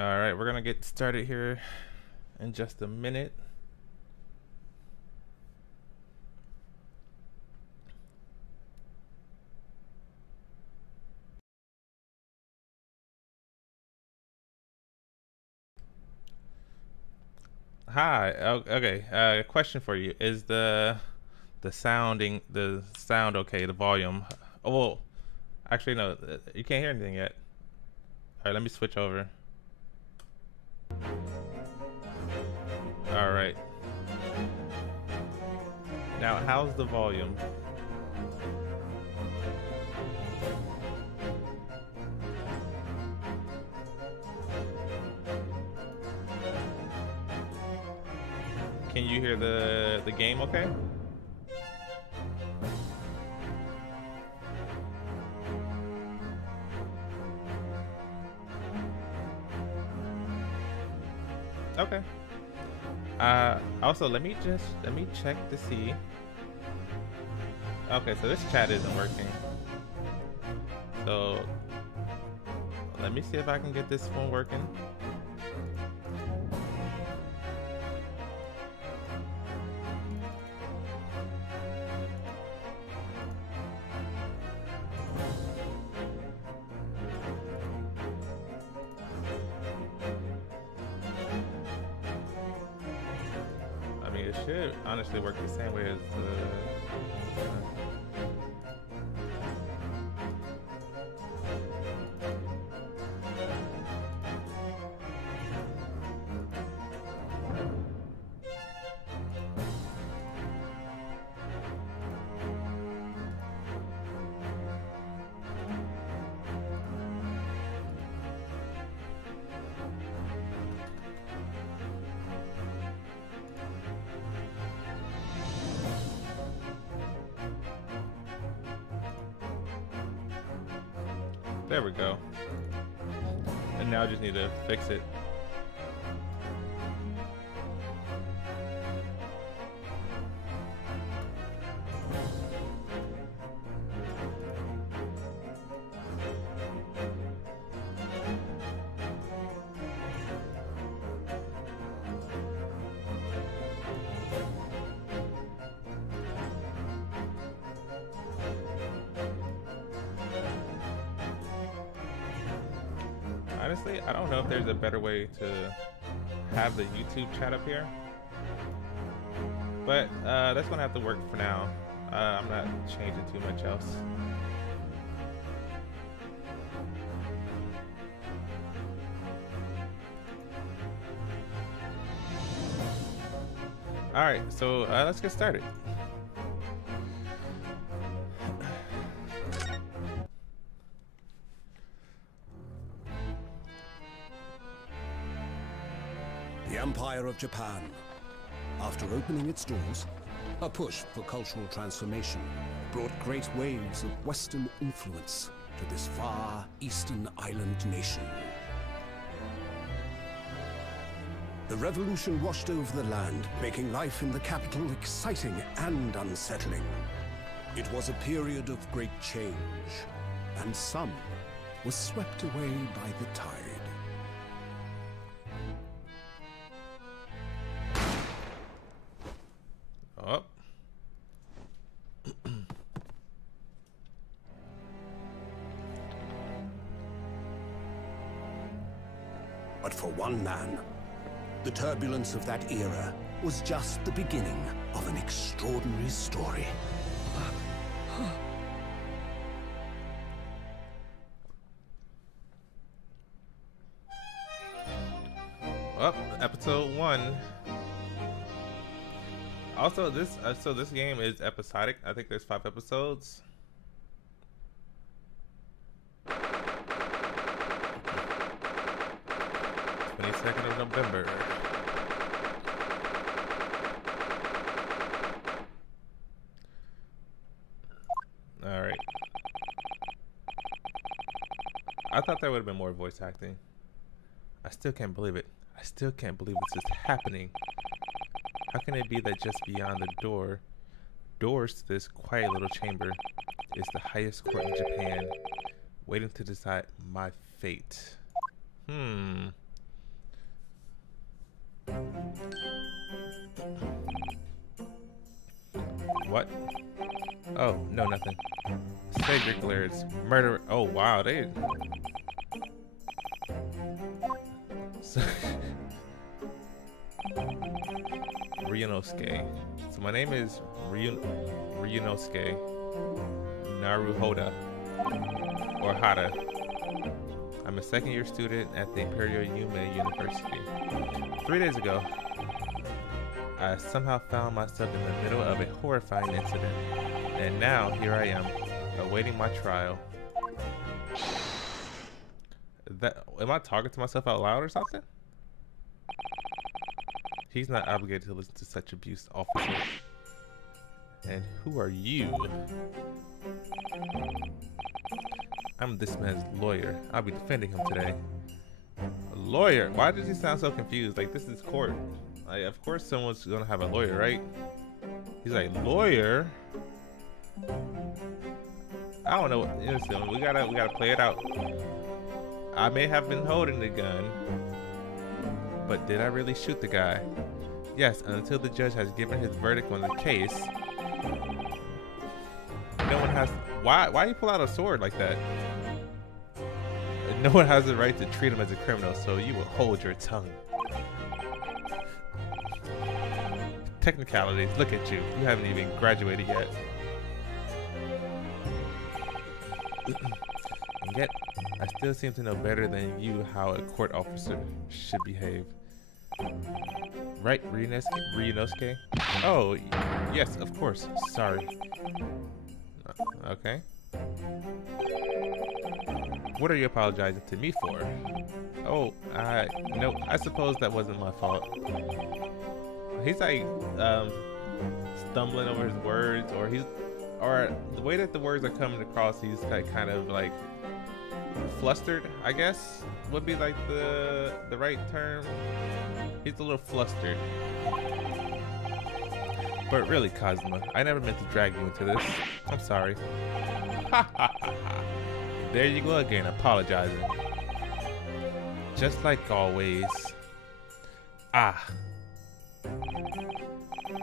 All right, we're gonna get started here in just a minute. Hi. Okay. Question for you: Is the sound okay? The volume? Oh, well, actually no. You can't hear anything yet. All right, let me switch over. All right. Now, how's the volume? Can you hear the game? Okay. Okay. Also, let me check to see. Okay, so this chat isn't working. So let me see if I can get this one working. I mean, it should honestly work the same way as There we go. And now I just need to fix it. Honestly, I don't know if there's a better way to have the YouTube chat up here, but that's gonna have to work for now. I'm not changing too much else. All right, so let's get started. The Empire of Japan. After opening its doors, a push for cultural transformation brought great waves of Western influence to this far eastern island nation. The revolution washed over the land, making life in the capital exciting and unsettling. It was a period of great change, and some was swept away by the tide. Oh. But for one man, the turbulence of that era was just the beginning of an extraordinary story. Well, episode 1. Also, this game is episodic. I think there's 5 episodes. (22nd of November). All right. I thought there would have been more voice acting. I still can't believe it. I still can't believe this is happening. How can it be that just beyond the doors to this quiet little chamber, is the highest court in Japan, waiting to decide my fate? What? Oh, no, nothing. Savior glares. Murder. Oh, wow, they. Ryunosuke. So my name is Ryunosuke Naruhoda, or Hada. I'm a second-year student at the Imperial Yume University. 3 days ago, I somehow found myself in the middle of a horrifying incident, and now here I am, awaiting my trial. Am I talking to myself out loud or something? He's not obligated to listen to such abuse, officer. And who are you? I'm this man's lawyer. I'll be defending him today. A lawyer? Why does he sound so confused? Like, this is court. Like, of course someone's gonna have a lawyer, right? He's like, lawyer? I don't know. Listen, we gotta play it out. I may have been holding the gun, but did I really shoot the guy? Yes, until the judge has given his verdict on the case. No one has. Why you pull out a sword like that? No one has the right to treat him as a criminal, so you will hold your tongue. Technicalities, look at you. You haven't even graduated yet. And yet, I still seem to know better than you how a court officer should behave. Right, Ryunosuke? Oh, yes, of course. Sorry. Okay. What are you apologizing to me for? Oh, no, I suppose that wasn't my fault. He's like, stumbling over his words, or the way that the words are coming across, he's like kind of like flustered, I guess, would be like the right term. He's a little flustered. But really, Kazuma, I never meant to drag you into this. I'm sorry. Ha ha ha ha. There you go again, apologizing. Just like always. Ah.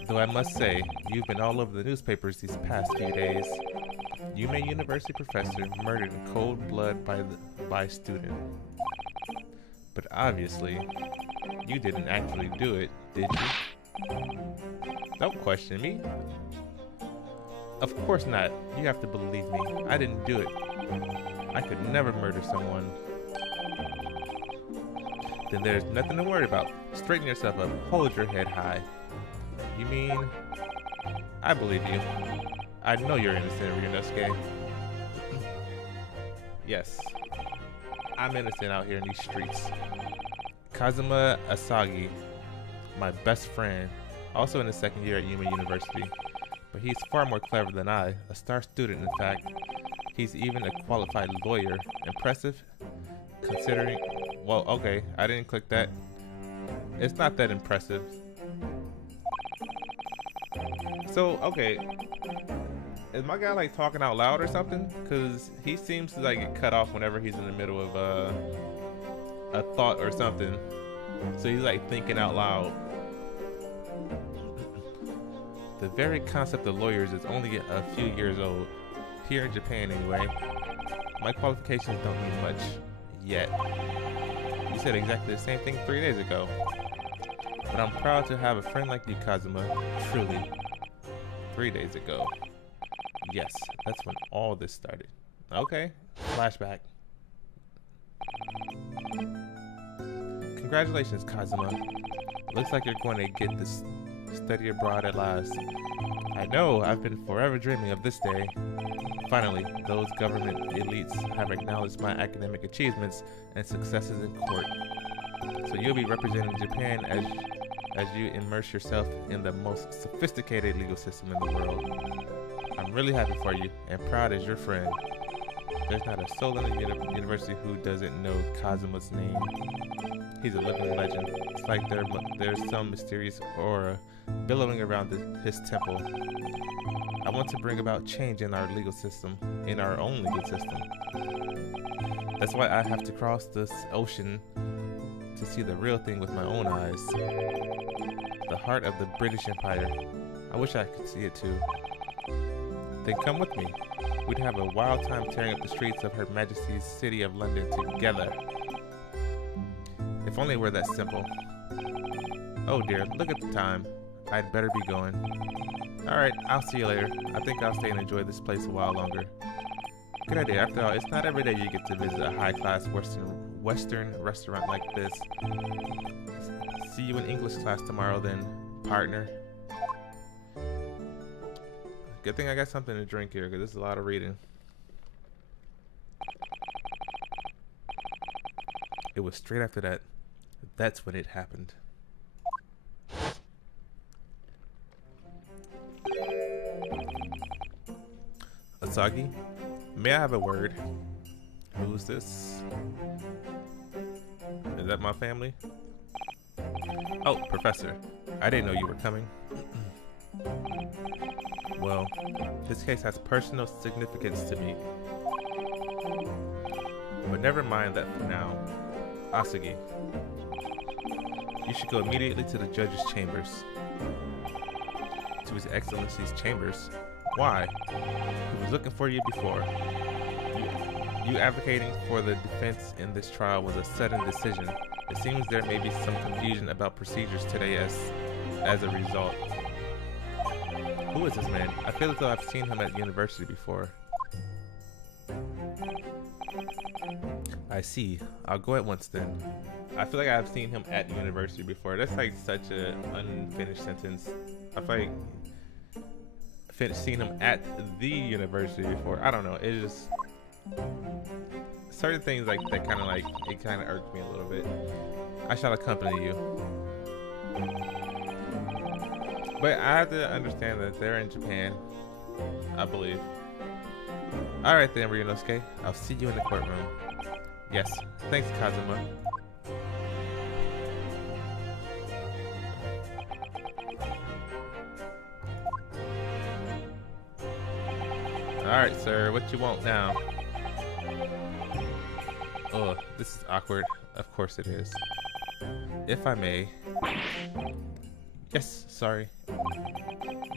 Though I must say, you've been all over the newspapers these past few days. Yume University professor murdered in cold blood by student. But obviously, you didn't actually do it, did you? Don't question me. Of course not. You have to believe me. I didn't do it. I could never murder someone. Then there's nothing to worry about. Straighten yourself up. Hold your head high. You mean... I believe you. I know you're innocent, Ryunosuke. Yes. I'm innocent out here in these streets. Kazuma Asagi, my best friend, also in his second year at Yume University. But he's far more clever than I, a star student in fact. He's even a qualified lawyer. Impressive? Considering... Well, okay, I didn't click that. It's not that impressive. So, okay. Is my guy like talking out loud or something? Because he seems to like get cut off whenever he's in the middle of a thought or something. So he's like thinking out loud. The very concept of lawyers is only a few years old. Here in Japan anyway. My qualifications don't mean much. Yet. You said exactly the same thing 3 days ago. But I'm proud to have a friend like you, Kazuma. Truly. 3 days ago. Yes, that's when all this started. Okay. Flashback. Congratulations, Kazuma. Looks like you're going to get this study abroad at last. I know, I've been forever dreaming of this day. Finally, those government elites have acknowledged my academic achievements and successes in court. So you'll be representing Japan as you immerse yourself in the most sophisticated legal system in the world. I'm really happy for you and proud as your friend. There's not a soul in the university who doesn't know Kazuma's name. He's a living legend. It's like there's some mysterious aura billowing around his temple. I want to bring about change in our legal system, in our own legal system. That's why I have to cross this ocean to see the real thing with my own eyes. The heart of the British Empire. I wish I could see it too. Then come with me. We'd have a wild time tearing up the streets of Her Majesty's City of London together. If only it were that simple. Oh dear, look at the time. I'd better be going. Alright, I'll see you later. I think I'll stay and enjoy this place a while longer. Good idea. After all, it's not every day you get to visit a high-class Western restaurant like this. See you in English class tomorrow then, partner. Good thing I got something to drink here, because this is a lot of reading. It was straight after that. That's when it happened. Asagi, may I have a word? Who's this? Is that my family? Oh, Professor. I didn't know you were coming. Well, this case has personal significance to me. But never mind that for now. Asagi, you should go immediately to the judge's chambers. To His Excellency's chambers? Why? He was looking for you before. You advocating for the defense in this trial was a sudden decision. It seems there may be some confusion about procedures today as a result. Who is this man? I feel as though I've seen him at university before. I see. I'll go at once then. I feel like I've seen him at university before. That's like such an unfinished sentence. I feel like seen him at the university before. I don't know. It's just certain things like that kind of like it kind of irked me a little bit. I shall accompany you, but I have to understand that they're in Japan, I believe. All right then, Ryunosuke. I'll see you in the courtroom. Yes. Thanks, Kazuma. Alright, sir, what you want now? Oh, this is awkward. Of course it is. If I may. Yes, sorry.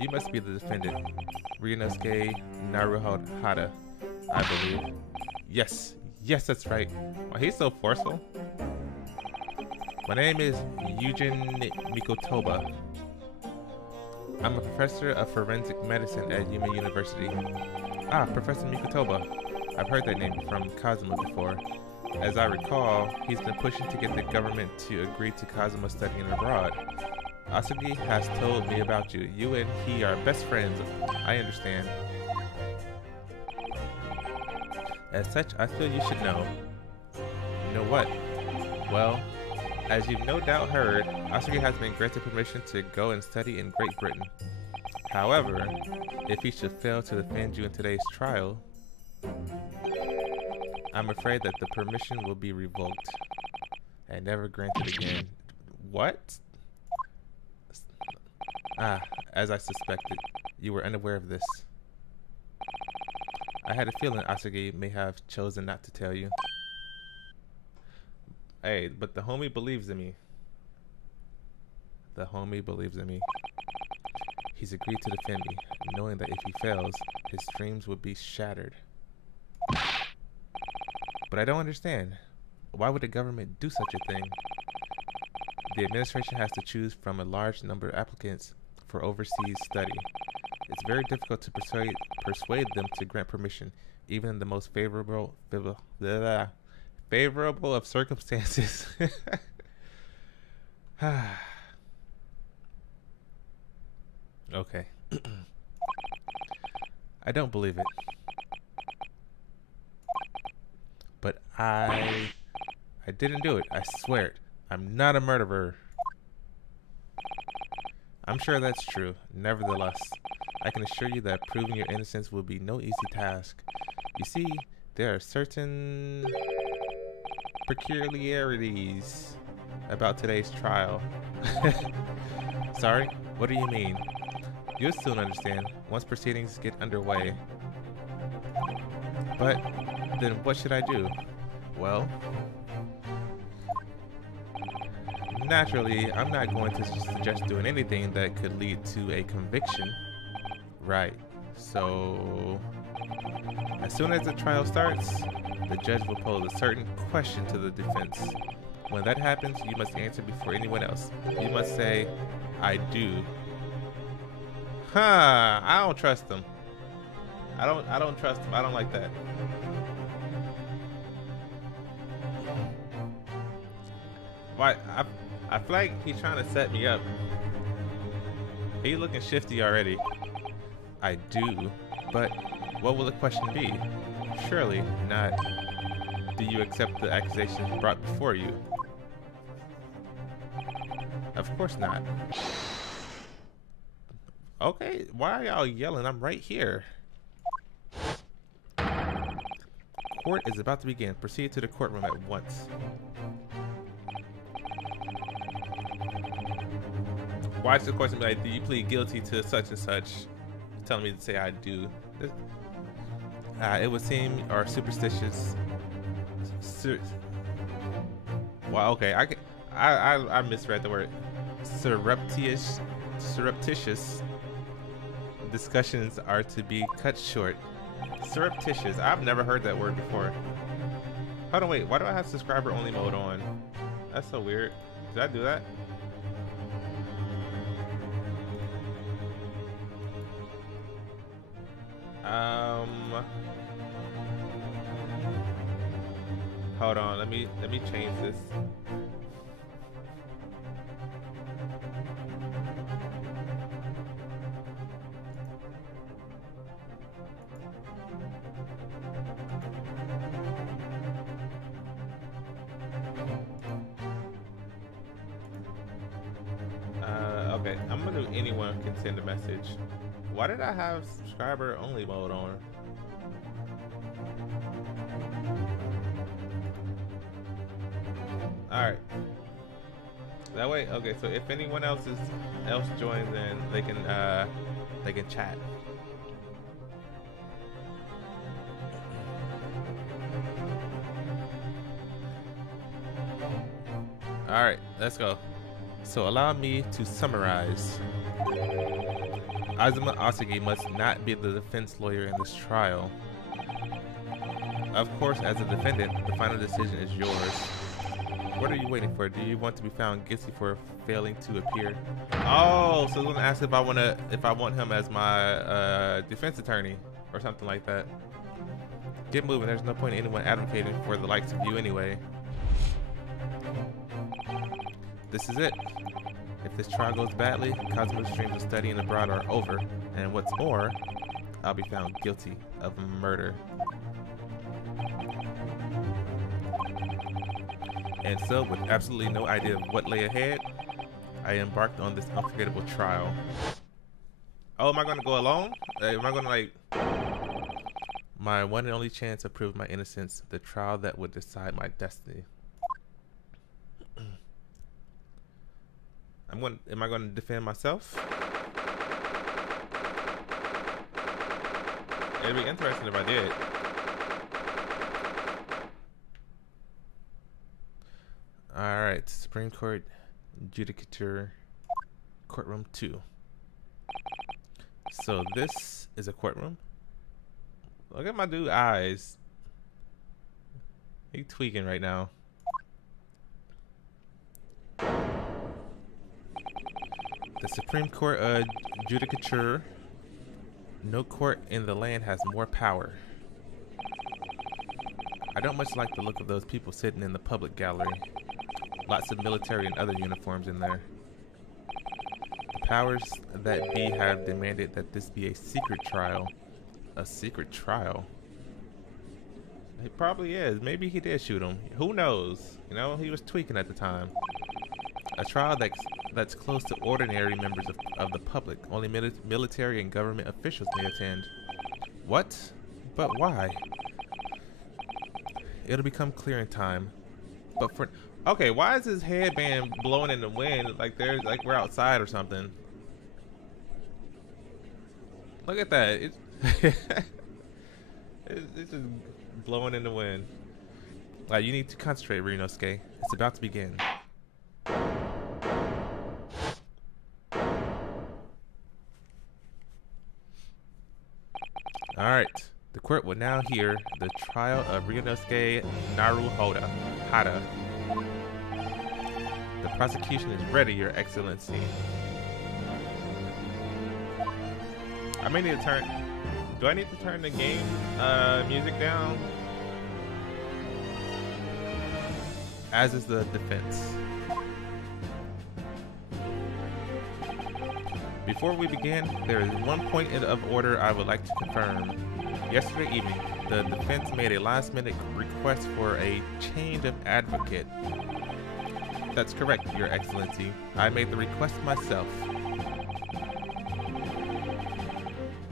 You must be the defendant. Ryunosuke Naruhara, I believe. Yes, yes, that's right. Wow, he's so forceful. My name is Eugene Mikotoba. I'm a professor of forensic medicine at Yuma University. Ah, Professor Mikotoba. I've heard that name from Kazuma before. As I recall, he's been pushing to get the government to agree to Kazuma studying abroad. Asagi has told me about you. You and he are best friends. I understand. As such, I feel you should know. You know what? Well, as you've no doubt heard, Asagi has been granted permission to go and study in Great Britain. However, if he should fail to defend you in today's trial, I'm afraid that the permission will be revoked and never granted again. What? Ah, as I suspected, you were unaware of this. I had a feeling Asagi may have chosen not to tell you. Hey, but the homie believes in me. The homie believes in me. He's agreed to defend me, knowing that if he fails, his dreams would be shattered. But I don't understand. Why would the government do such a thing? The administration has to choose from a large number of applicants for overseas study. It's very difficult to persuade them to grant permission, even in the most favorable of circumstances. Okay. I don't believe it. But I didn't do it. I swear it. I'm not a murderer. I'm sure that's true. Nevertheless, I can assure you that proving your innocence will be no easy task. You see, there are certain peculiarities about today's trial. Sorry? What do you mean? You'll soon understand once proceedings get underway. But then what should I do? Well, naturally, I'm not going to suggest doing anything that could lead to a conviction. Right. So, as soon as the trial starts, the judge will pose a certain question to the defense. When that happens, you must answer before anyone else. You must say, I do. Huh, I don't trust them. I don't trust them. I don't like that. Why? I feel like he's trying to set me up. He's looking shifty already. I do, but what will the question be? Surely not, do you accept the accusations brought before you? Of course not. Okay, why are y'all yelling? I'm right here. Court is about to begin. Proceed to the courtroom at once. Watch the question be like, do you plead guilty to such and such? Telling me to say I do. It would seem our superstitious. Well, okay, I misread the word. Surreptitious discussions are to be cut short. Surreptitious. I've never heard that word before. Hold on, wait. Why do I have subscriber only mode on? That's so weird. Did I do that? Hold on, let me change this. Okay, I'm gonna do anyone can send a message. Why did I have subscriber only mode on? Alright. That way, okay, so if anyone else joins, then they can chat. Alright, let's go. So allow me to summarize. Azuma Asagi must not be the defense lawyer in this trial. Of course, as a defendant, the final decision is yours. What are you waiting for? Do you want to be found guilty for failing to appear? Oh, so he's gonna ask if I want him as my defense attorney or something like that. Get moving. There's no point in anyone advocating for the likes of you anyway. This is it. If this trial goes badly, Cosmo's dreams of studying abroad are over, and what's more, I'll be found guilty of murder. And so, with absolutely no idea of what lay ahead, I embarked on this unforgettable trial. Oh, am I gonna go alone? Am I gonna like... My one and only chance to prove my innocence, the trial that would decide my destiny. Am I going to defend myself? It'd be interesting if I did. Alright, Supreme Court Judicator Courtroom 2. So this is a courtroom. Look at my dude's eyes. He's tweaking right now. The Supreme Court Judicature. No court in the land has more power. I don't much like the look of those people sitting in the public gallery. Lots of military and other uniforms in there. The powers that be have demanded that this be a secret trial. A secret trial? It probably is. Maybe he did shoot him. Who knows? You know, he was tweaking at the time. A trial that's close to ordinary members of the public. Only military and government officials may attend. What? But why? It'll become clear in time. But for... Okay, why is his headband blowing in the wind like we're outside or something? Look at that. It's it's just blowing in the wind. You need to concentrate, Ryunosuke. It's about to begin. Alright. The court will now hear the trial of Ryunosuke Naruhodo. The prosecution is ready, Your Excellency. I may need to turn... Do I need to turn the game music down? As is the defense. Before we begin, there is one point of order I would like to confirm. Yesterday evening, the defense made a last-minute request for a change of advocate. That's correct, Your Excellency. I made the request myself.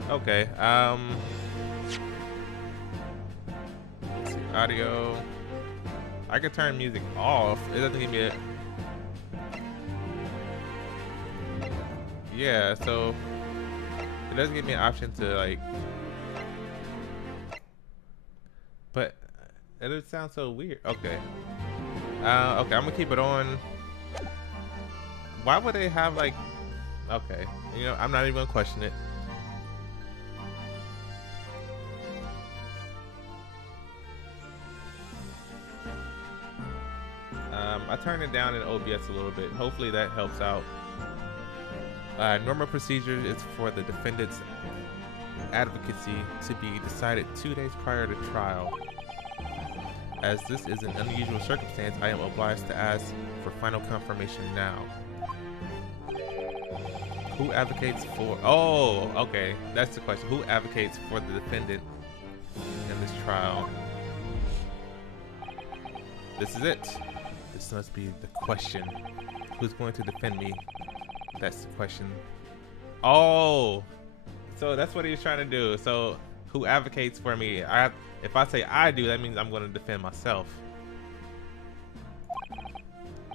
Okay, let's see, audio. I could turn music off. It doesn't give me a... Yeah, so it doesn't give me an option to like... But it would sound so weird. Okay. Okay, I'm gonna keep it on. Why would they have like... Okay, you know, I'm not even gonna question it. I turned it down in OBS a little bit. Hopefully that helps out. Normal procedure is for the defendant's advocacy to be decided 2 days prior to trial. As this is an unusual circumstance, I am obliged to ask for final confirmation now. Who advocates for... Oh, okay. That's the question. Who advocates for the defendant in this trial? This is it. This must be the question. Who's going to defend me? That's the question. Oh, so that's what he's trying to do. So who advocates for me? If I say I do, that means I'm going to defend myself.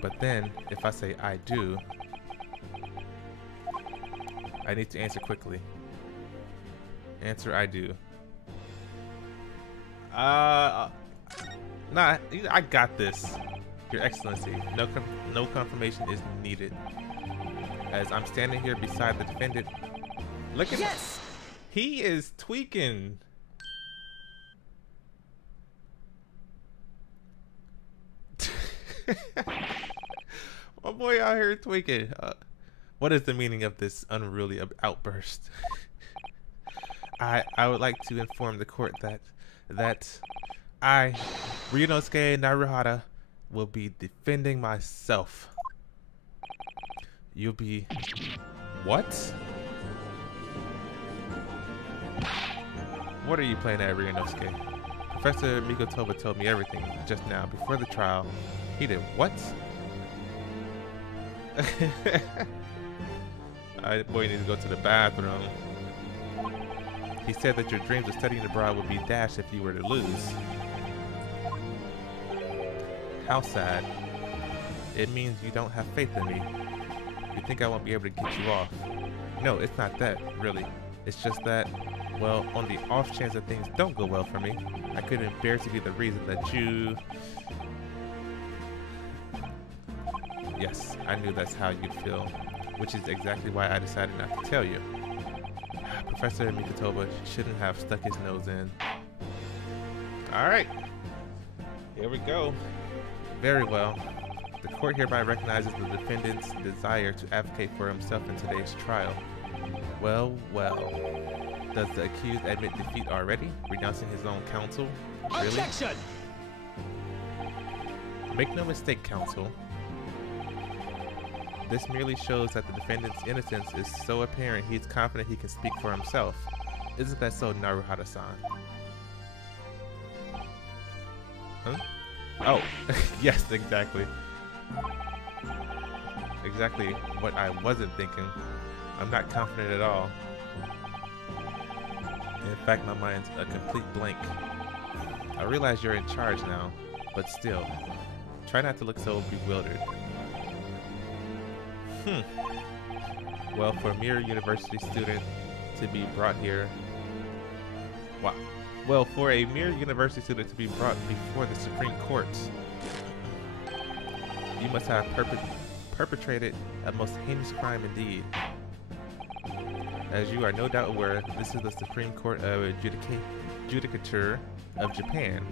But then if I say I do, I need to answer quickly. Answer I do. Nah, I got this. Your Excellency, no confirmation is needed. As I'm standing here beside the defendant, look at yes! He is tweaking. My boy out here tweaking. What is the meaning of this unruly outburst? I would like to inform the court that I, Ryunosuke Naruhodo, will be defending myself. You'll be... What? What are you playing at, Ryunosuke? Professor Mikotoba told me everything just now before the trial. He did what? Boy, you need to go to the bathroom. He said that your dreams of studying abroad would be dashed if you were to lose. How sad. It means you don't have faith in me. You think I won't be able to get you off. No, it's not that, really. It's just that, well, on the off chance that things don't go well for me, I couldn't bear to be the reason that you... Yes, I knew that's how you'd feel, which is exactly why I decided not to tell you. Professor Mikotoba shouldn't have stuck his nose in. Alright. Here we go. Very well. The court hereby recognizes the defendant's desire to advocate for himself in today's trial. Well, well. Does the accused admit defeat already, renouncing his own counsel? Really? Objection! Make no mistake, counsel. This merely shows that the defendant's innocence is so apparent he's confident he can speak for himself. Isn't that so, Naruhodo-san? Huh? Oh, yes, exactly. Exactly what I wasn't thinking. I'm not confident at all. In fact, my mind's a complete blank. I realize you're in charge now, but still, try not to look so bewildered. Well, for a mere university student to be brought here... Wow. Well, for a mere university student to be brought before the Supreme Court, you must have perpetrated a most heinous crime indeed. As you are no doubt aware, this is the Supreme Court of Judicature of Japan.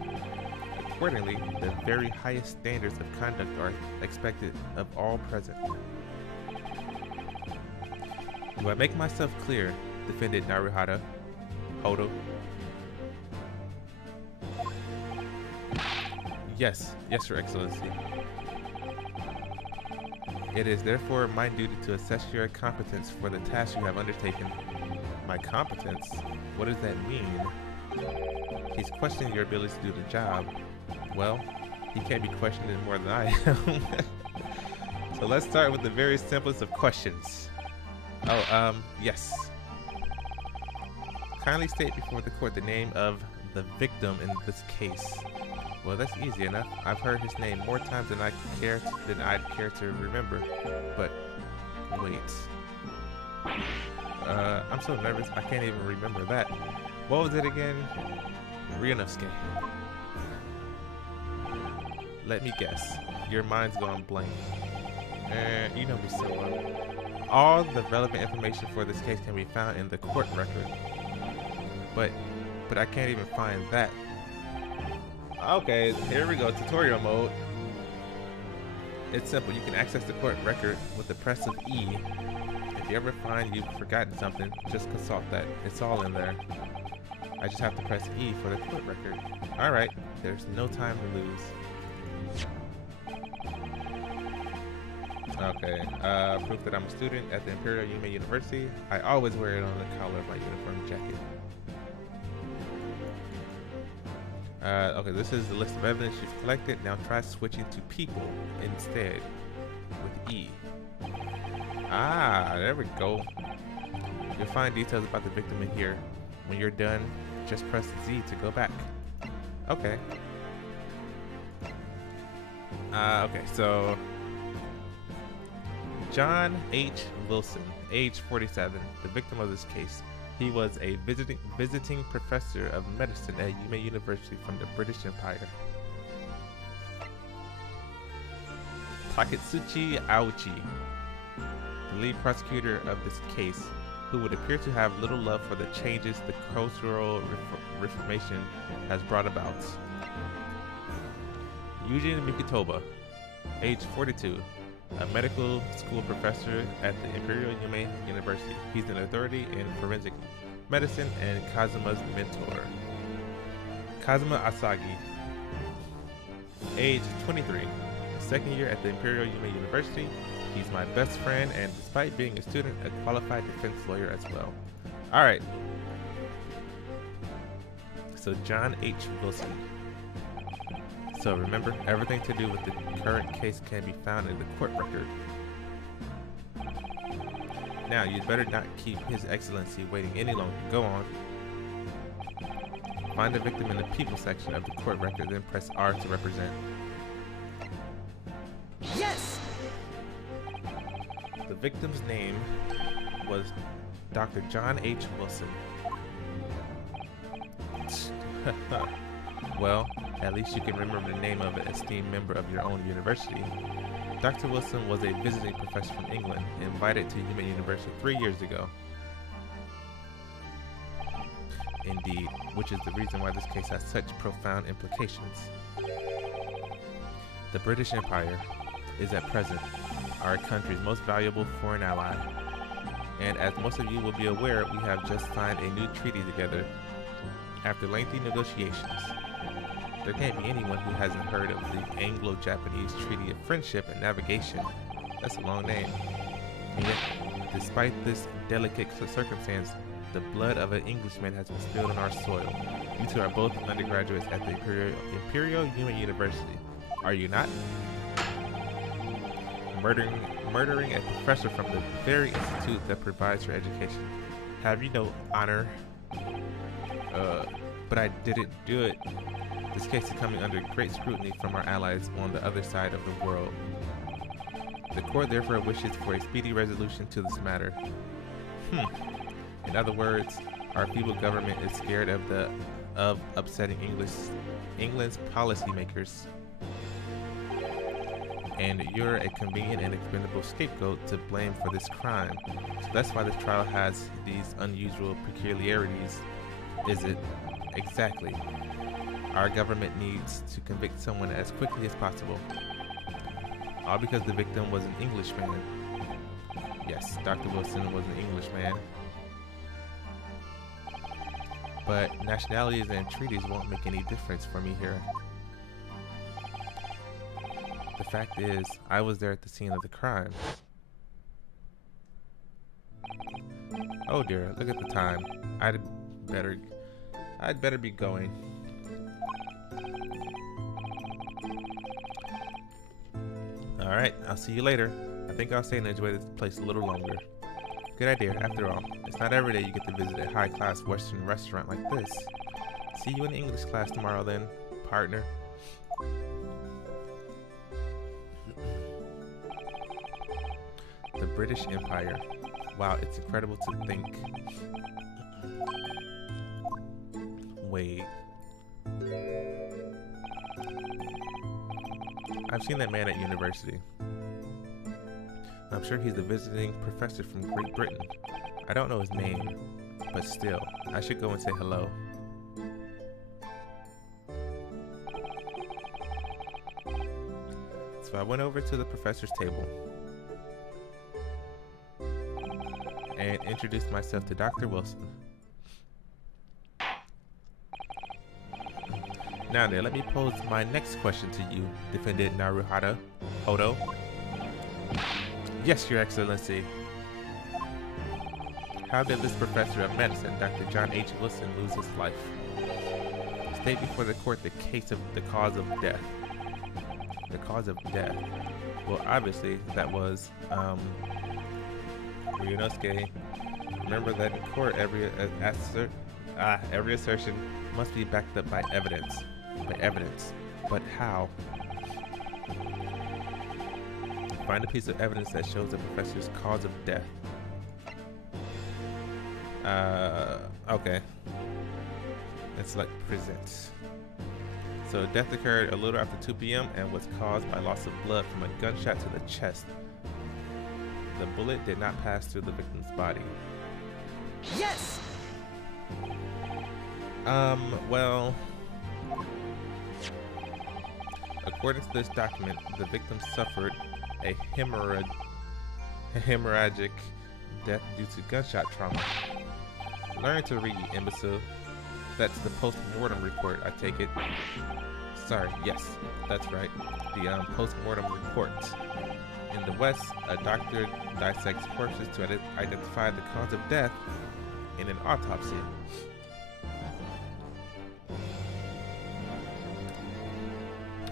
Accordingly, the very highest standards of conduct are expected of all present. Do I make myself clear? Defended Naruhata. Hodo. Yes, Your Excellency. It is therefore my duty to assess your competence for the task you have undertaken. My competence? What does that mean? He's questioning your ability to do the job. Well, he can't be questioned any more than I am. So let's start with the very simplest of questions. Oh, yes. Kindly state before the court the name of the victim in this case. Well, that's easy enough. I've heard his name more times than I'd care to remember. But wait. I'm so nervous I can't even remember that. What was it again? Ryunosuke. Let me guess. Your mind's gone blank. You know me so well. All the relevant information for this case can be found in the court record. But I can't even find that. Okay, here we go, tutorial mode. It's simple, you can access the court record with the press of E. If you ever find you've forgotten something, just consult that. It's all in there. I just have to press E for the court record. Alright, there's no time to lose. Okay, proof that I'm a student at the Imperial Yume University. I always wear it on the collar of my uniform jacket. Okay, this is the list of evidence you've collected. Now try switching to people instead with E. Ah, there we go. You'll find details about the victim in here. When you're done, just press Z to go back. Okay. Okay, so John H. Wilson, age 47, the victim of this case. He was a visiting professor of medicine at Yume University from the British Empire. Taketsuchi Aochi, the lead prosecutor of this case, who would appear to have little love for the changes the Cultural Reformation has brought about. Eugene Mikotoba, age 42, a medical school professor at the Imperial Yume University. He's an authority in forensic medicine and Kazuma's mentor. Kazuma Asagi, age 23, second year at the Imperial Yume University. He's my best friend and, despite being a student, a qualified defense lawyer as well. Alright. So John H. Wilson. So remember, everything to do with the current case can be found in the court record. Now, you'd better not keep His Excellency waiting any longer. Go on. Find the victim in the people section of the court record, then press R to represent. Yes! The victim's name was Dr. John H. Wilson. Well, at least you can remember the name of an esteemed member of your own university. Dr. Wilson was a visiting professor from England, invited to Yume University 3 years ago. Indeed, which is the reason why this case has such profound implications. The British Empire is at present our country's most valuable foreign ally. And as most of you will be aware, we have just signed a new treaty together. After lengthy negotiations, there can't be anyone who hasn't heard of the Anglo-Japanese Treaty of Friendship and Navigation. That's a long name. And yet, despite this delicate circumstance, the blood of an Englishman has been spilled on our soil. You two are both undergraduates at the Imperial Yume University. Are you not? Murdering a professor from the very institute that provides your education. Have you no honor? But I didn't do it. This case is coming under great scrutiny from our allies on the other side of the world. The court therefore wishes for a speedy resolution to this matter. In other words, our feeble government is scared of upsetting England's policymakers. and you're a convenient and expendable scapegoat to blame for this crime. So that's why this trial has these unusual peculiarities, is it? Exactly. Our government needs to convict someone as quickly as possible. All because the victim was an Englishman. Yes, Dr. Wilson was an Englishman. But nationalities and treaties won't make any difference for me here. The fact is, I was there at the scene of the crime. Oh dear, look at the time. I'd better be going. Alright, I'll see you later. I think I'll stay and enjoy this place a little longer. Good idea, after all. It's not every day you get to visit a high-class Western restaurant like this. See you in English class tomorrow then, partner. The British Empire. Wow, it's incredible to think. Wait. I've seen that man at university. I'm sure he's a visiting professor from Great Britain. I don't know his name, but still, I should go and say hello. So I went over to the professor's table and introduced myself to Dr. Wilson. Now then, let me pose my next question to you, defendant Naruhodo. Yes, Your Excellency. How did this professor of medicine, Dr. John H. Wilson, lose his life? State before the court the case of the cause of death. The cause of death. Well, obviously, that was, Ryunosuke. Remember that in court, every assertion must be backed up by evidence. But how? Find a piece of evidence that shows the professor's cause of death. Okay. Let's select present. So death occurred a little after 2 p.m. and was caused by loss of blood from a gunshot to the chest. The bullet did not pass through the victim's body. Yes! Well, according to this document, the victim suffered a hemorrhagic death due to gunshot trauma. Learn to read, imbecile. That's the post-mortem report, I take it. Sorry, yes, that's right. The post-mortem report. In the West, a doctor dissects corpses to identify the cause of death in an autopsy.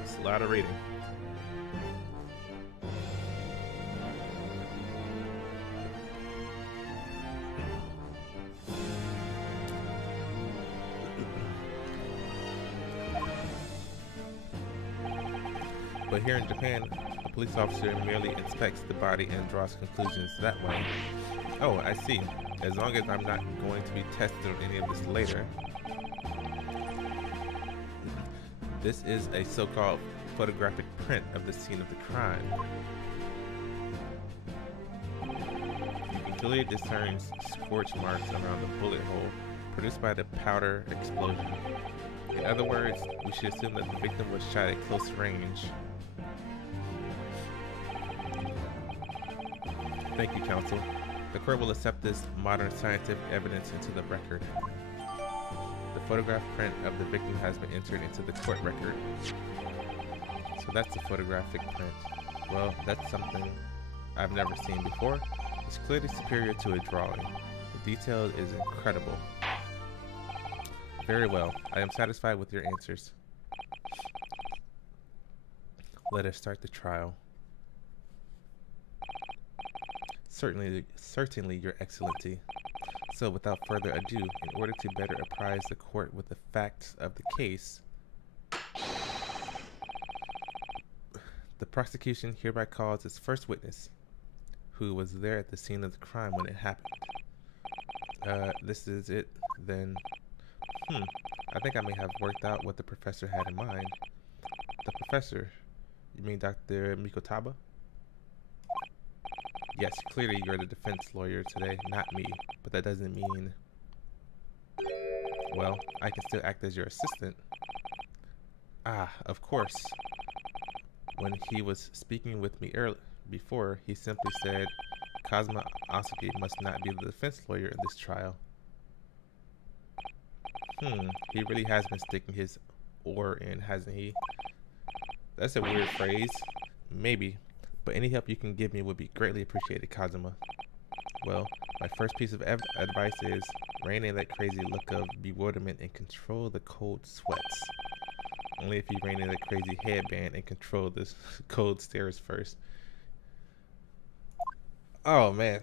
It's a lot of reading. But here in Japan, a police officer merely inspects the body and draws conclusions that way. Oh, I see. As long as I'm not going to be tested on any of this later. This is a so-called photographic print of the scene of the crime. You can clearly discern scorch marks around the bullet hole produced by the powder explosion. In other words, we should assume that the victim was shot at close range. Thank you, counsel. The court will accept this modern scientific evidence into the record. The photograph print of the victim has been entered into the court record. So that's a photographic print. Well, that's something I've never seen before. It's clearly superior to a drawing. The detail is incredible. Very well. I am satisfied with your answers. Let us start the trial. Certainly, Your Excellency. So, without further ado, in order to better apprise the court with the facts of the case, the prosecution hereby calls its first witness, who was there at the scene of the crime when it happened. This is it, then. I think I may have worked out what the professor had in mind. The professor, You mean Dr. Mikotoba? Yes, clearly you're the defense lawyer today, not me. But that doesn't mean... Well, I can still act as your assistant. Ah, of course. When he was speaking with me before, he simply said Kazuma Asaki must not be the defense lawyer in this trial. He really has been sticking his oar in, hasn't he? That's a weird phrase. Maybe. But any help you can give me would be greatly appreciated, Kazuma. Well, my first piece of advice is rein in that crazy look of bewilderment and control the cold sweats. Only if you rein in that crazy headband and control this cold stares first. Oh, man.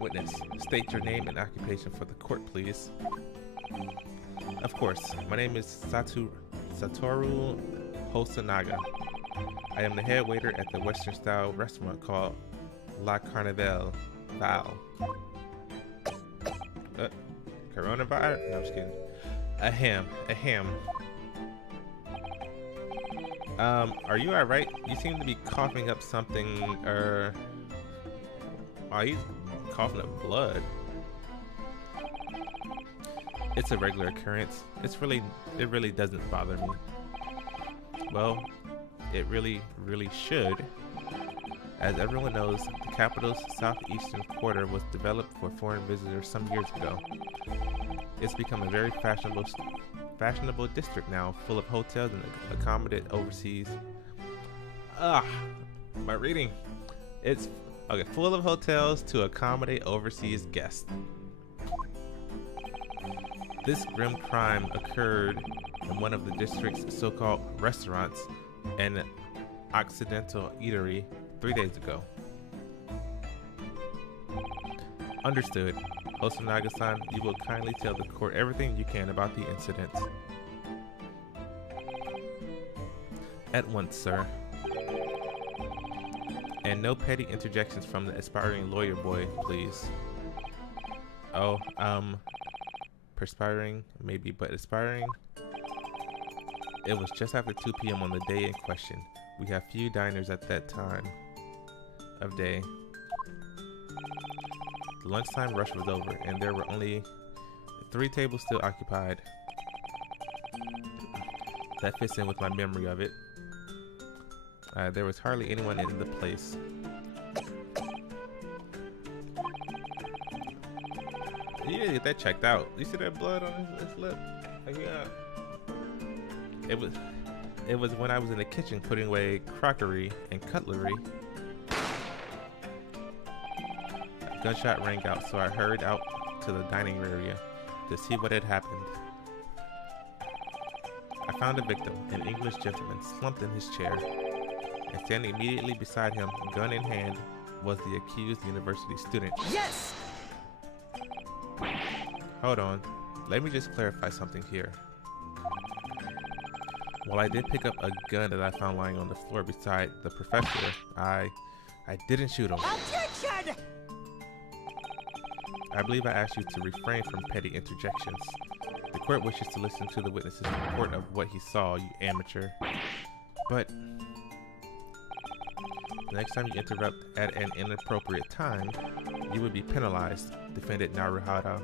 Witness, state your name and occupation for the court, please. Of course, my name is Satoru Hosanaga. I am the head waiter at the Western-style restaurant called La Carnival Val. Coronavirus? No, I'm just kidding. A ham. Are you alright? You seem to be coughing up something, oh, he's coughing up blood. It's a regular occurrence. It really doesn't bother me. Well, it really should. As everyone knows, the capital's southeastern quarter was developed for foreign visitors some years ago. It's become a very fashionable district now, full of hotels and accommodate overseas. My reading. It's okay, full of hotels to accommodate overseas guests. This grim crime occurred in one of the district's so-called restaurants, an Occidental eatery, 3 days ago. Understood. Hosanaga-san, you will kindly tell the court everything you can about the incident. At once, sir. And no petty interjections from the aspiring lawyer boy, please. Oh, perspiring, maybe, but aspiring? It was just after 2 p.m. on the day in question. We have few diners at that time of day. The lunchtime rush was over, and there were only 3 tables still occupied. That fits in with my memory of it. There was hardly anyone in the place. You need to get that checked out. You see that blood on his lip? Like, yeah. It was when I was in the kitchen putting away crockery and cutlery. A gunshot rang out, so I hurried out to the dining area to see what had happened. I found a victim, an English gentleman, slumped in his chair, and standing immediately beside him, gun in hand, was the accused university student. Yes! Hold on. Let me just clarify something here. While I did pick up a gun that I found lying on the floor beside the professor, I didn't shoot him. Objection! I believe I asked you to refrain from petty interjections. The court wishes to listen to the witness's report of what he saw, you amateur. But the next time you interrupt at an inappropriate time, you would be penalized, defended Naruhodo.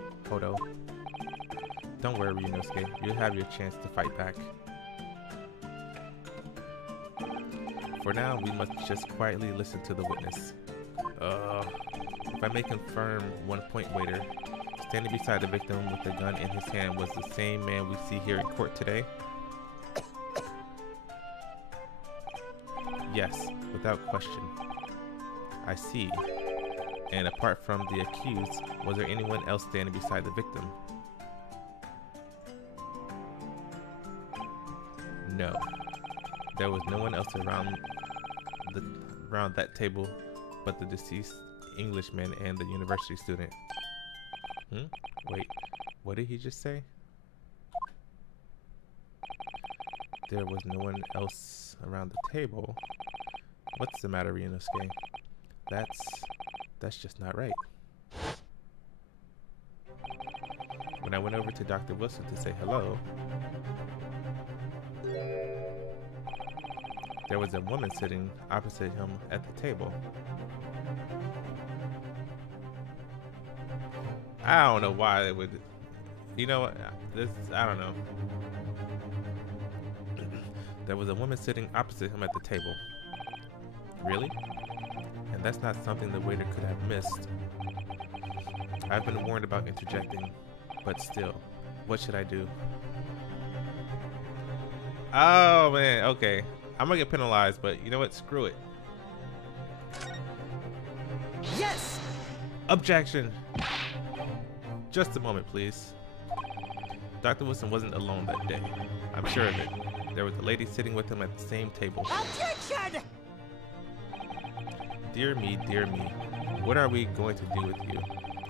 Don't worry, Ryunosuke. You'll have your chance to fight back. For now, we must just quietly listen to the witness. If I may confirm one point, waiter. Standing beside the victim with the gun in his hand was the same man we see here in court today? Yes, without question. I see. And apart from the accused, was there anyone else standing beside the victim? No. There was no one else around that table but the deceased Englishman and the university student. Wait, what did he just say? There was no one else around the table. What's the matter, Ryunosuke? That's just not right. When I went over to Dr. Wilson to say hello, there was a woman sitting opposite him at the table. I don't know why it would. You know what? I don't know. There was a woman sitting opposite him at the table. Really? And that's not something the waiter could have missed. I've been warned about interjecting, but still, what should I do? Oh man, okay. I'm gonna get penalized, but you know what? Screw it. Yes! Objection! Just a moment, please. Dr. Wilson wasn't alone that day. I'm sure of it. There was a lady sitting with him at the same table. Objection! Dear me, dear me. What are we going to do with you?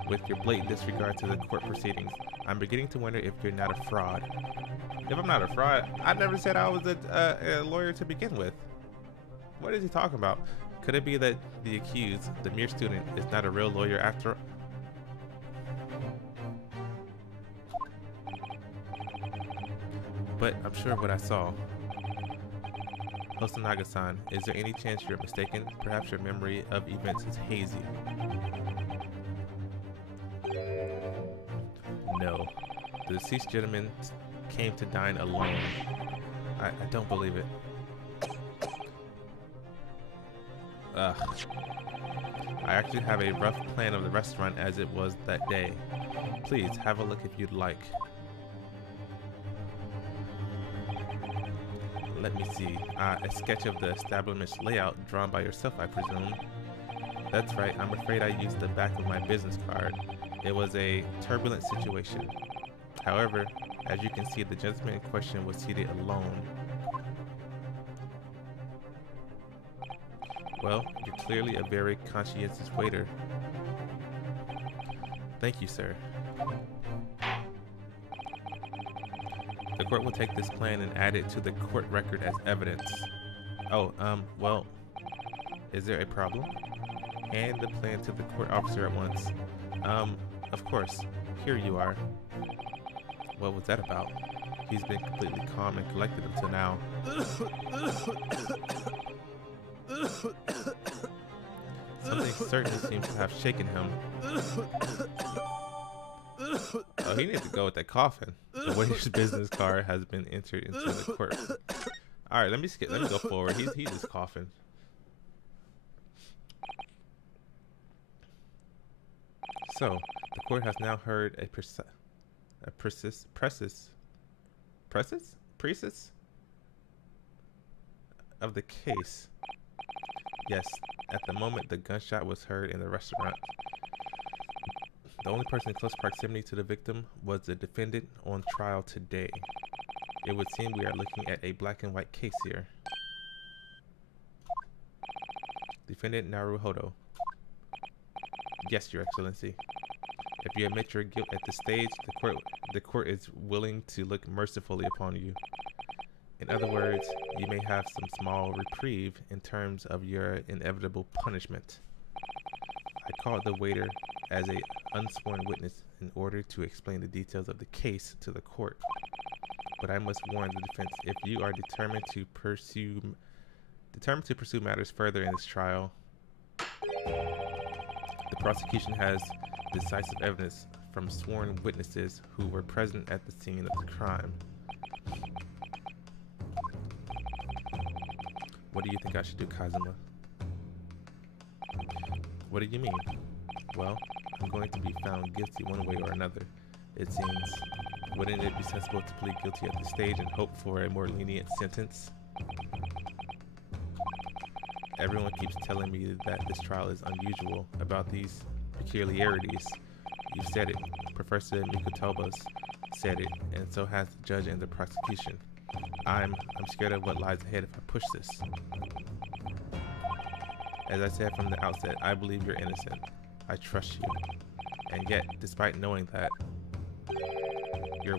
With your blatant disregard to the court proceedings, I'm beginning to wonder if you're not a fraud. If I'm not a fraud, I never said I was a lawyer to begin with. What is he talking about? Could it be that the accused, the mere student, is not a real lawyer after all? But I'm sure of what I saw. Hosanaga-san, is there any chance you're mistaken? Perhaps your memory of events is hazy. No. The deceased gentleman came to dine alone. I don't believe it. Ugh. I actually have a rough plan of the restaurant as it was that day. Please, have a look if you'd like. Let me see. A sketch of the establishment's layout drawn by yourself, I presume. That's right. I'm afraid I used the back of my business card. It was a turbulent situation. However, as you can see, the gentleman in question was seated alone. Well, you're clearly a very conscientious waiter. Thank you, sir. The court will take this plan and add it to the court record as evidence. Oh, well, is there a problem? Hand the plan to the court officer at once. Of course. Here you are. What was that about? He's been completely calm and collected until now. Something certainly seems to have shaken him. Oh, he needs to go with that coffin. The waiter's business card has been entered into the court. All right, let me go forward. He's just coughing. So the court has now heard a precis of the case. Yes, at the moment the gunshot was heard in the restaurant. The only person in close proximity to the victim was the defendant on trial today. It would seem we are looking at a black and white case here. Defendant Naruhodo. Yes, Your Excellency. If you admit your guilt at this stage, the court is willing to look mercifully upon you. In other words, you may have some small reprieve in terms of your inevitable punishment. I called the waiter as an unsworn witness in order to explain the details of the case to the court. But I must warn the defense, if you are determined to pursue matters further in this trial, the prosecution has decisive evidence from sworn witnesses who were present at the scene of the crime. What do you think I should do, Kazuma? What do you mean? Well, I'm going to be found guilty one way or another, it seems. Wouldn't it be sensible to plead guilty at this stage and hope for a more lenient sentence? Everyone keeps telling me that this trial is unusual about these peculiarities. You said it. Professor Mikotoba said it, and so has the judge and the prosecution. I'm scared of what lies ahead if I push this. As I said from the outset, I believe you're innocent. I trust you. And yet, despite knowing that, you're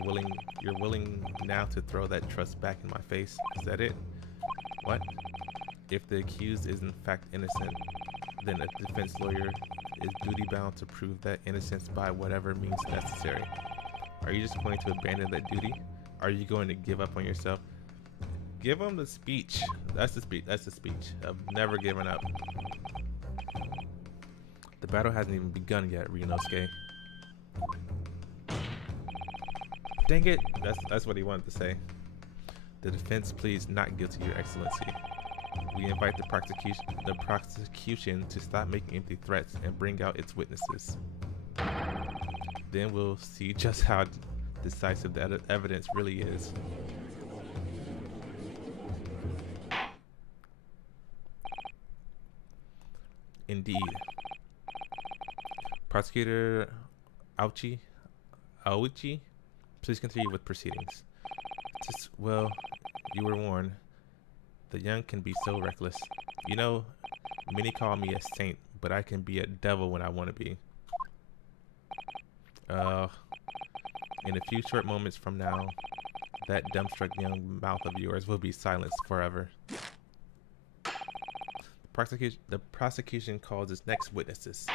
willing now to throw that trust back in my face. Is that it? What? If the accused is in fact innocent, then a defense lawyer is duty bound to prove that innocence by whatever means necessary. Are you just going to abandon that duty? Are you going to give up on yourself? Give him the speech. That's the speech. That's the speech of never giving up. The battle hasn't even begun yet, Ryunosuke. Dang it! That's what he wanted to say. The defense pleads not guilty, Your Excellency. We invite the prosecution to stop making empty threats and bring out its witnesses. Then we'll see just how decisive the evidence really is. Indeed. Prosecutor Aoichi, please continue with proceedings. Well, you were warned. The young can be so reckless. You know, many call me a saint, but I can be a devil when I want to be. In a few short moments from now, that dumbstruck young mouth of yours will be silenced forever. The prosecution calls its next witnesses.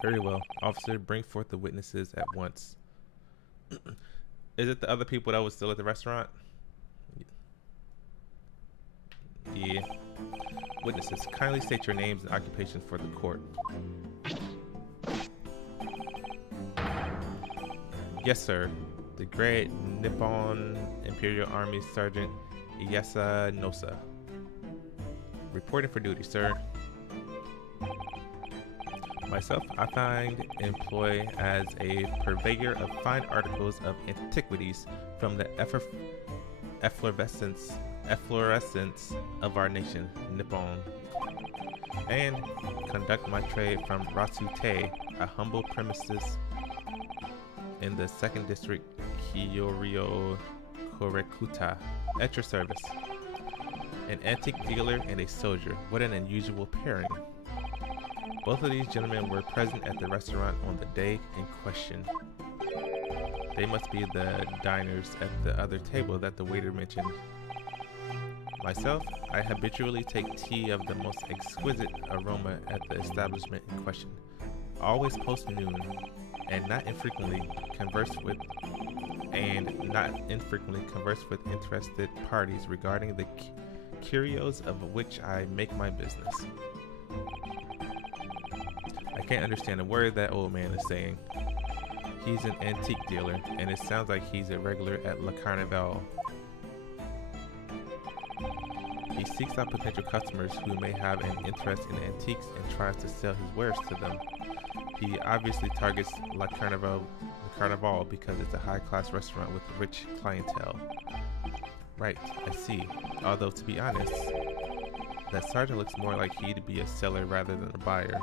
Very well. Officer, bring forth the witnesses at once. Is it the other people that was still at the restaurant? Yeah. Witnesses, kindly state your names and occupation for the court. Yes, sir. The Great Nippon Imperial Army Sergeant Iyasa Nosa. Reporting for duty, sir. Myself, I find employ as a purveyor of fine articles of antiquities from the efflorescence of our nation, Nippon, and conduct my trade from Ratsute, a humble premises in the 2nd District, Kyoryo Korekuta, at your service. An antique dealer and a soldier. What an unusual pairing. Both of these gentlemen were present at the restaurant on the day in question. They must be the diners at the other table that the waiter mentioned. Myself, I habitually take tea of the most exquisite aroma at the establishment in question, always post noon, and not infrequently converse with interested parties regarding the curios of which I make my business. I can't understand a word that old man is saying. He's an antique dealer, and it sounds like he's a regular at La Carnival. He seeks out potential customers who may have an interest in antiques and tries to sell his wares to them. He obviously targets La Carnival because it's a high-class restaurant with rich clientele. Right, I see. Although, to be honest, that sergeant looks more like he'd be a seller rather than a buyer.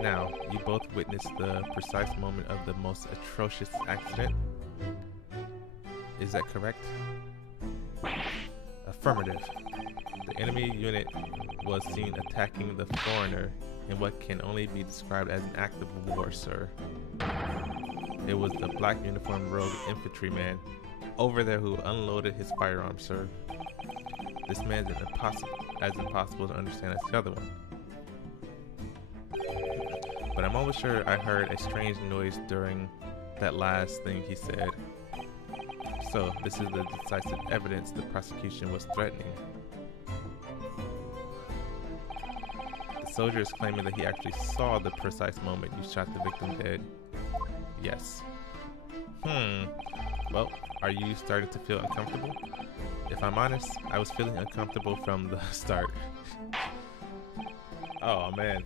Now, you both witnessed the precise moment of the most atrocious accident. Is that correct? Affirmative. The enemy unit was seen attacking the foreigner in what can only be described as an act of war, sir. It was the black uniformed rogue infantryman over there who unloaded his firearm, sir. This man's as impossible to understand as the other one. But I'm almost sure I heard a strange noise during that last thing he said. So, this is the decisive evidence the prosecution was threatening. The soldier is claiming that he actually saw the precise moment you shot the victim dead. Yes. Well, are you starting to feel uncomfortable? If I'm honest, I was feeling uncomfortable from the start. Oh, man.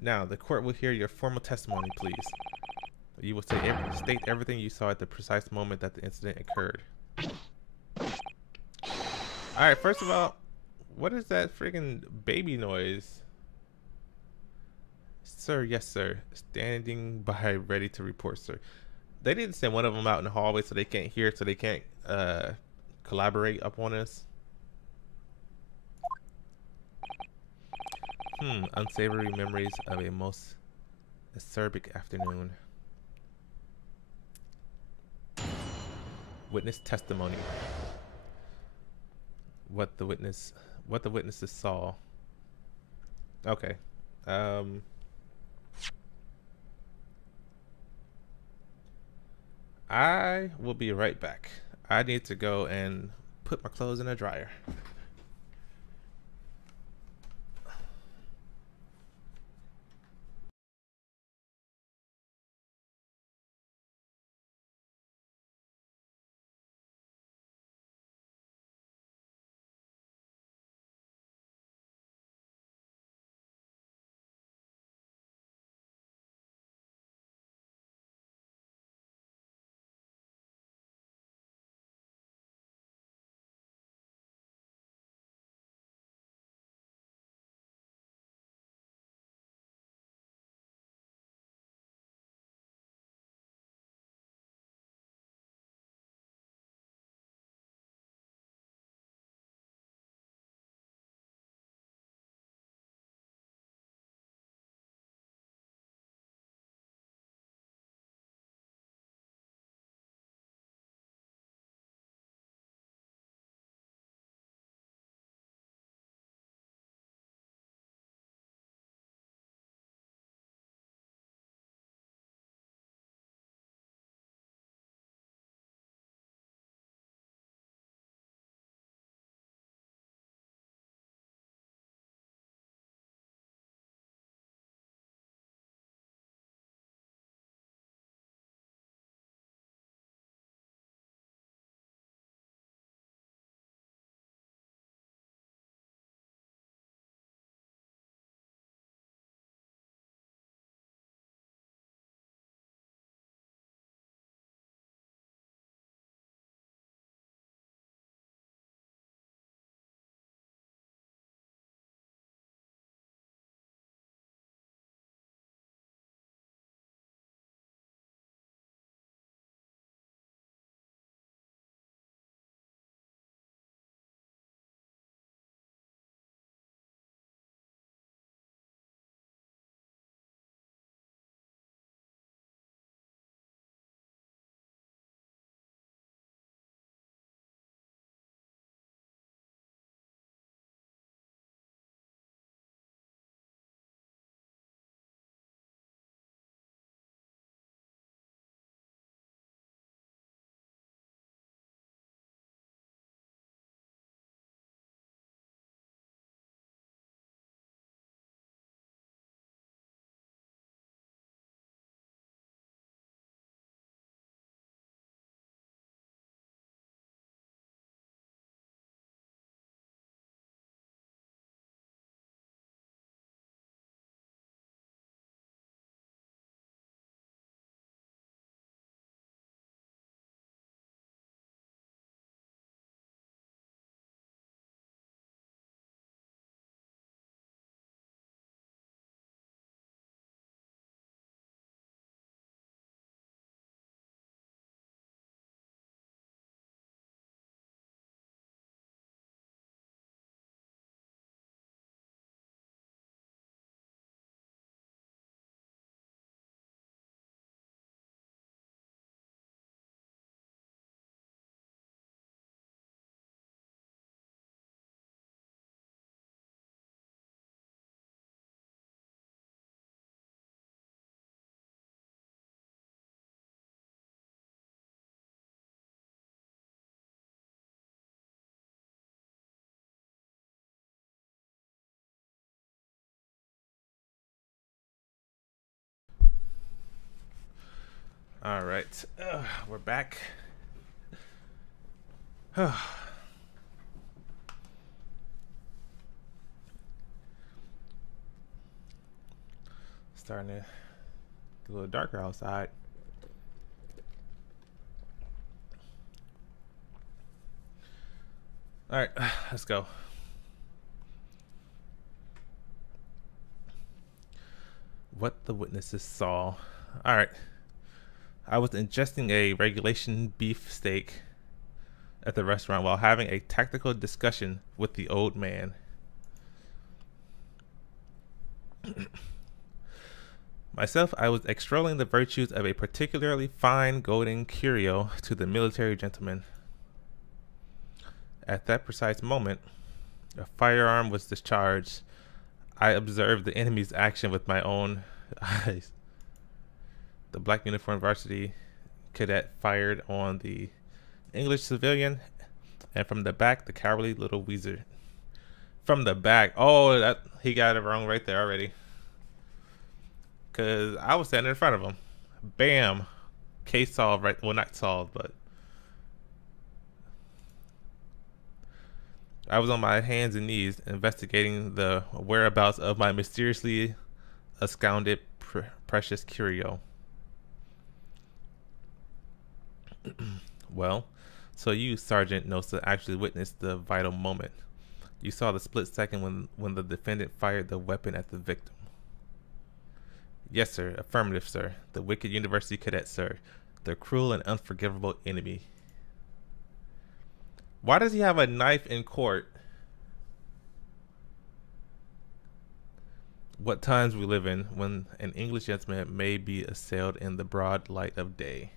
Now, the court will hear your formal testimony, please. You will state everything you saw at the precise moment that the incident occurred. Alright, first of all, what is that freaking baby noise? Sir, yes, sir. Standing by, ready to report, sir. They didn't send one of them out in the hallway so they can't hear, so they can't collaborate upon us. Unsavory memories of a most acerbic afternoon. Witness testimony. What the witnesses saw. Okay. I will be right back. I need to go and put my clothes in a dryer. All right, we're back. Starting to get a little darker outside. All right, let's go. What the witnesses saw. All right. I was ingesting a regulation beef steak at the restaurant while having a tactical discussion with the old man. Myself, I was extolling the virtues of a particularly fine golden curio to the military gentleman. At that precise moment, a firearm was discharged. I observed the enemy's action with my own eyes. The black uniformed varsity cadet fired on the English civilian, and from the back, the cowardly little weezer. From the back. Oh, that he got it wrong right there already. Because I was standing in front of him. Bam. Case solved, right? Well, not solved, but I was on my hands and knees investigating the whereabouts of my mysteriously absconded precious curio. Well, so you, Sergeant Nosa, actually witnessed the vital moment. You saw the split second when the defendant fired the weapon at the victim. Yes, sir. Affirmative, sir. The wicked university cadet, sir. The cruel and unforgivable enemy. Why does he have a knife in court? What times we live in when an English gentleman may be assailed in the broad light of day.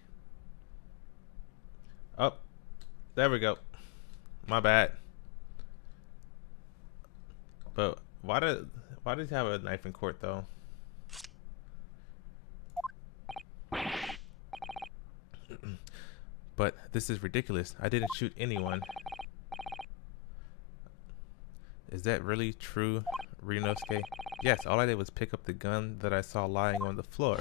Oh, there we go. My bad. But why does he have a knife in court though? But this is ridiculous. I didn't shoot anyone. Is that really true, Ryunosuke? Yes, all I did was pick up the gun that I saw lying on the floor.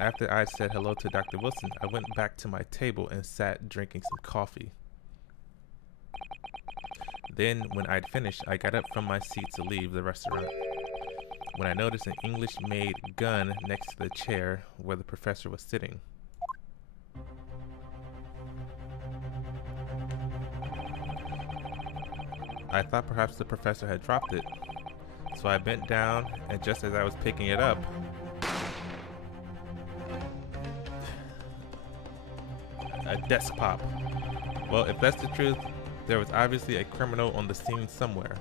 After I said hello to Dr. Wilson, I went back to my table and sat drinking some coffee. Then, when I'd finished, I got up from my seat to leave the restaurant, when I noticed an English-made gun next to the chair where the professor was sitting. I thought perhaps the professor had dropped it, so I bent down, and just as I was picking it up, a desk pop. Well, if that's the truth, there was obviously a criminal on the scene somewhere.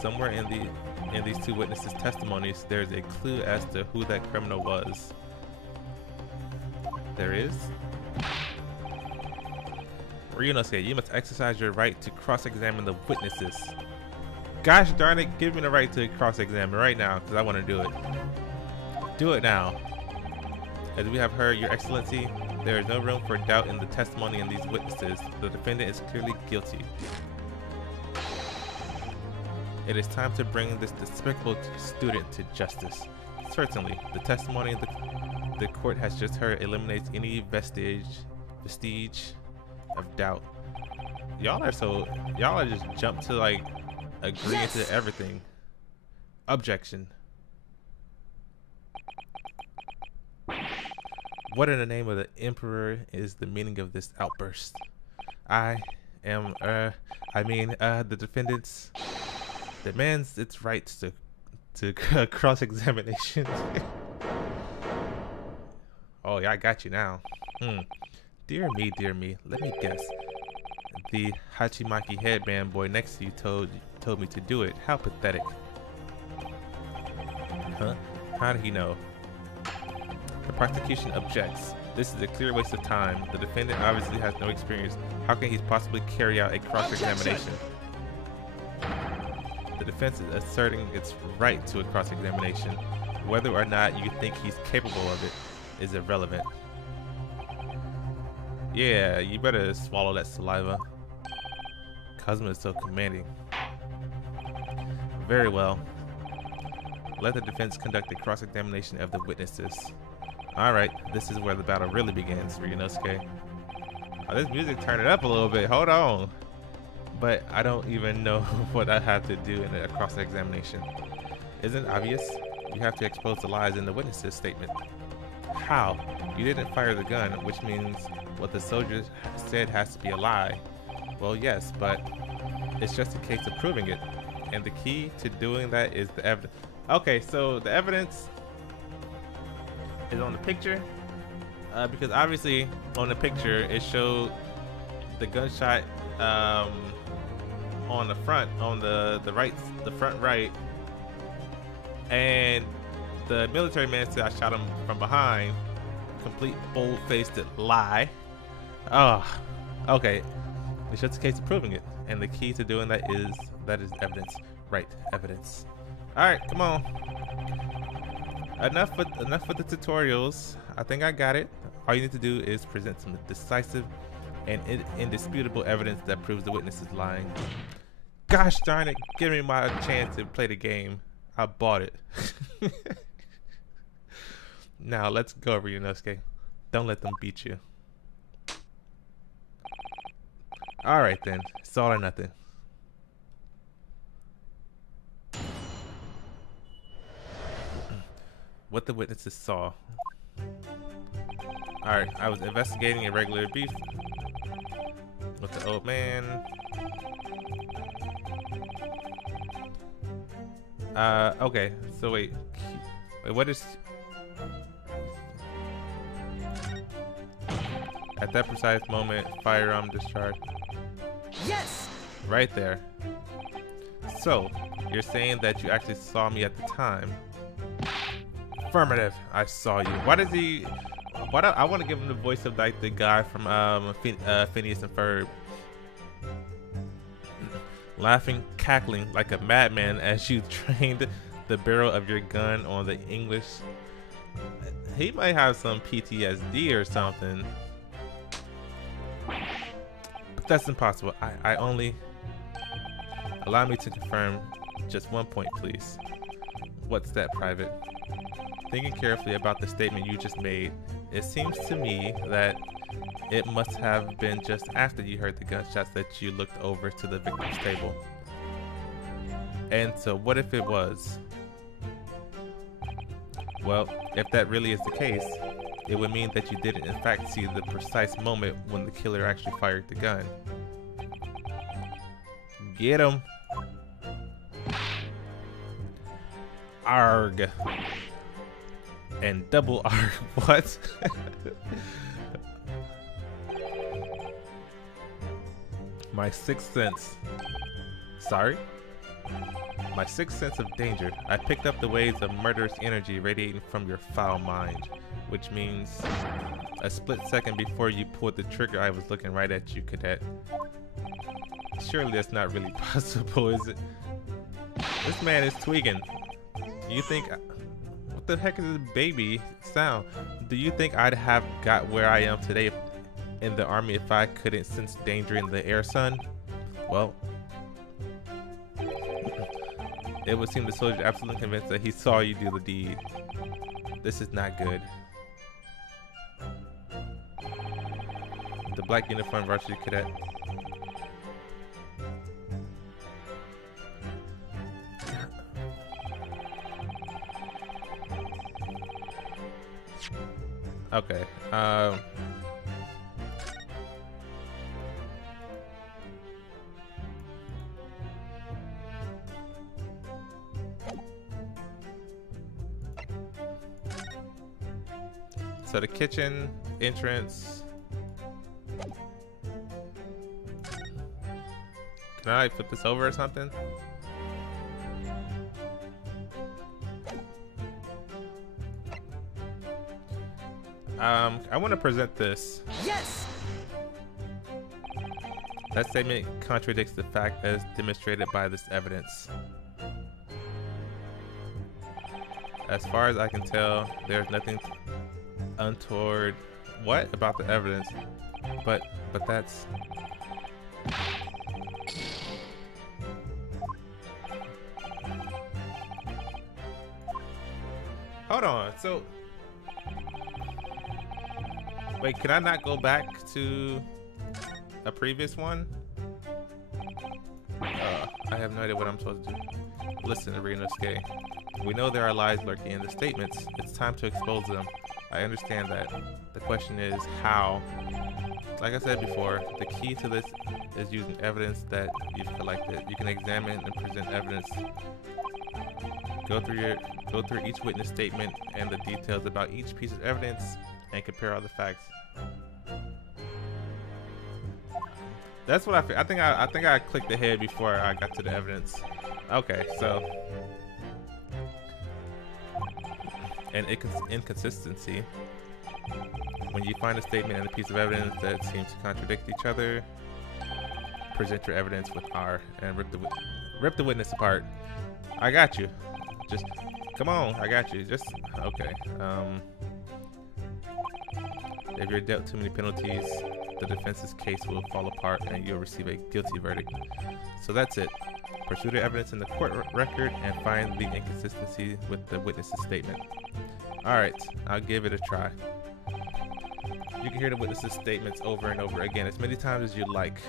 Somewhere in these two witnesses' testimonies, there's a clue as to who that criminal was. There is? Ryunosuke, you must exercise your right to cross-examine the witnesses. Gosh darn it, give me the right to cross-examine right now, because I want to do it. Do it now. As we have heard, Your Excellency, there is no room for doubt in the testimony in these witnesses. The defendant is clearly guilty. It is time to bring this despicable student to justice. Certainly, the testimony the court has just heard eliminates any vestige of doubt. Y'all are just jumped to like agreeing to everything. Objection. What in the name of the Emperor is the meaning of this outburst? The defendant's demands its rights to cross-examination. Oh yeah, I got you now. Dear me, let me guess. The Hachimaki headband boy next to you told me to do it. How pathetic. Huh? How did he know? The prosecution objects. This is a clear waste of time. The defendant obviously has no experience. How can he possibly carry out a cross-examination? The defense is asserting its right to a cross-examination. Whether or not you think he's capable of it is irrelevant. Yeah, you better swallow that saliva. Kazuma is so commanding. Very well. Let the defense conduct a cross-examination of the witnesses. Alright, this is where the battle really begins, Ryunosuke. Oh, this music turned it up a little bit. Hold on. But I don't even know what I have to do in a cross-examination. Isn't it obvious? You have to expose the lies in the witness's statement. How? You didn't fire the gun, which means what the soldier said has to be a lie. Well, yes, but it's just a case of proving it. And the key to doing that is the evidence. Okay, so the evidence is on the picture. Because obviously on the picture it showed the gunshot on the front, on the front right, and the military man said I shot him from behind. Complete bold-faced lie. Oh, okay. It's just a case of proving it, and the key to doing that is evidence. Right, evidence. All right, come on. enough with the tutorials. I think I got it. All you need to do is present some decisive and indisputable evidence that proves the witness is lying. Gosh darn it, give me my chance to play the game. I bought it. Now let's go, Ryunosuke. Don't let them beat you. Alright then, it's all or nothing. What the witnesses saw. Alright, I was investigating irregular beef with the old man. Okay, so wait, what is... At that precise moment, firearm discharge. Yes! Right there. So, you're saying that you actually saw me at the time. Affirmative, I saw you. Why does he... I want to give him the voice of like the guy from Phineas and Ferb. Laughing, cackling like a madman as you trained the barrel of your gun on the English. He might have some PTSD or something. But that's impossible. I only... Allow me to confirm just one point, please. What's that, Private? Thinking carefully about the statement you just made, it seems to me that it must have been just after you heard the gunshots that you looked over to the victim's table. And so what if it was? Well, if that really is the case, it would mean that you didn't in fact see the precise moment when the killer actually fired the gun. Get him! Arg! And double arg, what? My sixth sense. Sorry? My sixth sense of danger. I picked up the waves of murderous energy radiating from your foul mind. Which means a split second before you pulled the trigger, I was looking right at you, Cadet. Surely that's not really possible, is it? This man is tweaking. You think... What the heck is this baby sound? Do you think I'd have got where I am today in the army if I couldn't sense danger in the air, son? Well, it would seem the soldier is absolutely convinced that he saw you do the deed. This is not good. The black uniform varsity cadet. Okay. So the kitchen entrance. Can I flip this over or something? I want to present this. Yes! That statement contradicts the fact as demonstrated by this evidence. As far as I can tell, there's nothing untoward about the evidence, but that's... Hold on, so... Wait, can I not go back to a previous one? I have no idea what I'm supposed to do. Listen, Ryunosuke. We know there are lies lurking in the statements. It's time to expose them. I understand that. The question is how. Like I said before, the key to this is using evidence that you've collected. You can examine and present evidence. Go through each witness statement and the details about each piece of evidence and compare all the facts. That's what I feel. I think I clicked ahead before I got to the evidence. Okay, so an inconsistency. When you find a statement and a piece of evidence that seems to contradict each other, present your evidence with R and rip the witness apart. I got you. Come on, I got you. Just okay. If you're dealt too many penalties, the defense's case will fall apart and you'll receive a guilty verdict. So that's it. Pursue the evidence in the court record and find the inconsistency with the witness's statement. Alright, I'll give it a try. You can hear the witness's statements over and over again as many times as you like.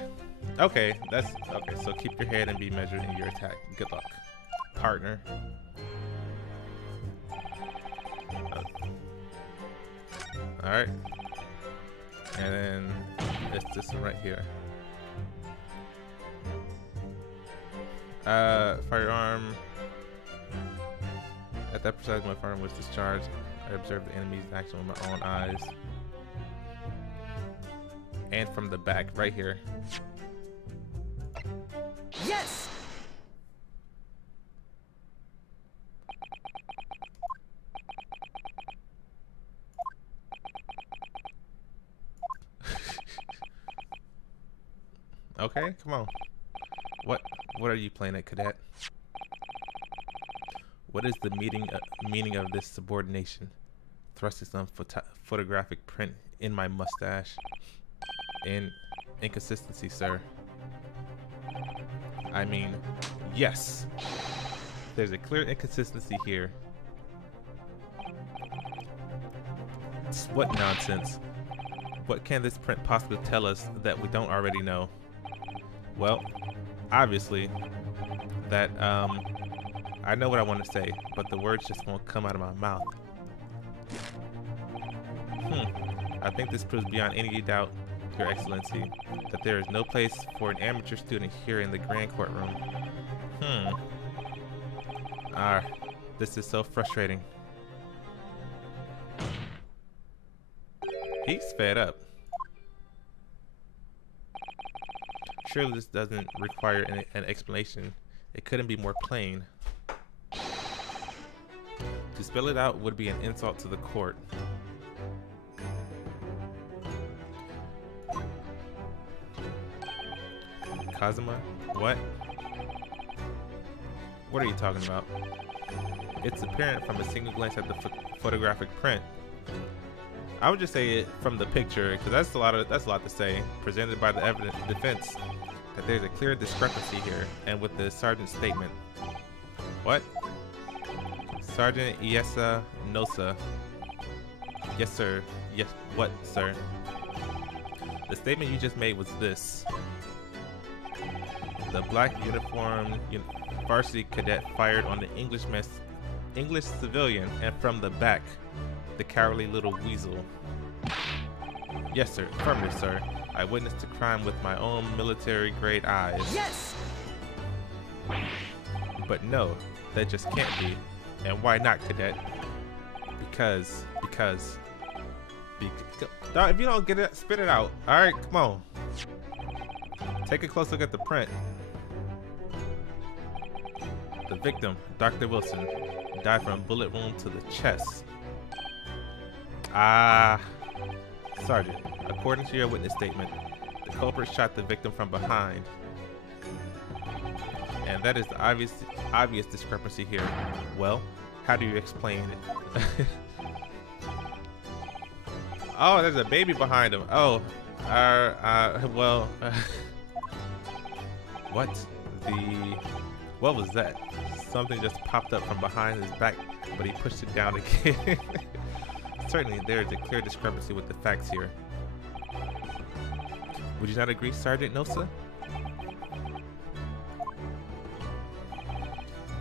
Okay, that's okay, so keep your head and be measured in your attack. Good luck, partner. Alright. And then it's this one right here. Firearm. At that precise moment, my firearm was discharged. I observed the enemy's action with my own eyes. And from the back, right here. Yes! Okay, come on. What are you playing at, cadet? What is the meaning of this subordination? Thrusting some photographic print in my mustache. Inconsistency, sir. I mean, yes. There's a clear inconsistency here. What nonsense. What can this print possibly tell us that we don't already know? Well, obviously, that, I know what I want to say, but the words just won't come out of my mouth. I think this proves beyond any doubt, Your Excellency, that there is no place for an amateur student here in the Grand Courtroom. This is so frustrating. He's fed up. Surely this doesn't require an explanation. It couldn't be more plain. To spell it out would be an insult to the court. Kazuma? What? What are you talking about? It's apparent from a single glance at the photographic print. I would just say it from the picture, because that's a lot to say. Presented by the evidence defense, that there's a clear discrepancy here, and with the sergeant's statement. What? Sergeant Iesa Nosa. Yes, sir. Yes. What, sir? The statement you just made was this: the black uniformed varsity cadet fired on the English civilian, and from the back, the cowardly little weasel. Yes, sir. Affirmative, sir. I witnessed the crime with my own military-grade eyes. Yes! But no, that just can't be. And why not, cadet? Because. No, if you don't get it, spit it out. All right, come on. Take a close look at the print. The victim, Dr. Wilson, died from a bullet wound to the chest. Sergeant, according to your witness statement, the culprit shot the victim from behind. And that is the obvious discrepancy here. Well, how do you explain it? Oh, there's a baby behind him. Oh, well, what was that? Something just popped up from behind his back, but he pushed it down again. Certainly, there is a clear discrepancy with the facts here. Would you not agree, Sergeant Nosa?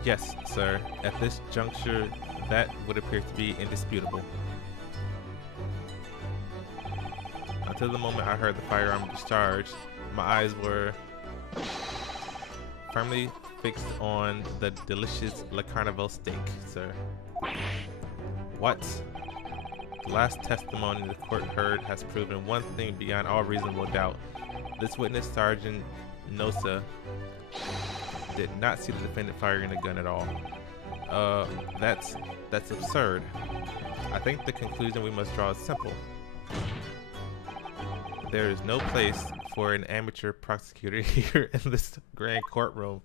Yes, sir. At this juncture, that would appear to be indisputable. Until the moment I heard the firearm discharged, my eyes were firmly fixed on the delicious Le Carnival steak, sir. What? The last testimony the court heard has proven one thing beyond all reasonable doubt. This witness, Sergeant Nosa, did not see the defendant firing a gun at all. That's absurd. I think the conclusion we must draw is simple. There is no place for an amateur prosecutor here in this grand courtroom.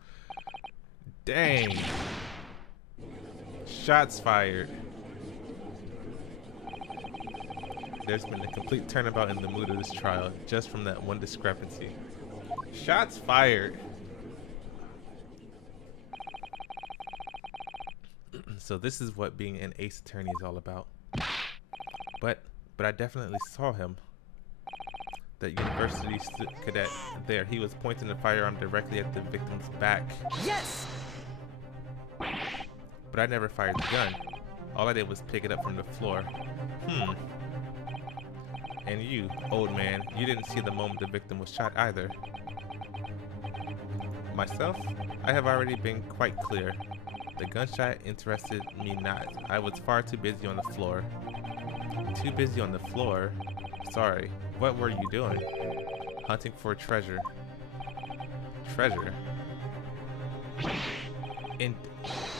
Dang. Shots fired. There's been a complete turnabout in the mood of this trial just from that one discrepancy. Shots fired. So this is what being an ace attorney is all about. But I definitely saw him. That university cadet there. He was pointing the firearm directly at the victim's back. Yes! But I never fired the gun. All I did was pick it up from the floor. And you, old man, you didn't see the moment the victim was shot either. Myself, I have already been quite clear. The gunshot interested me not. I was far too busy on the floor. Too busy on the floor? Sorry, what were you doing? Hunting for treasure. Treasure? And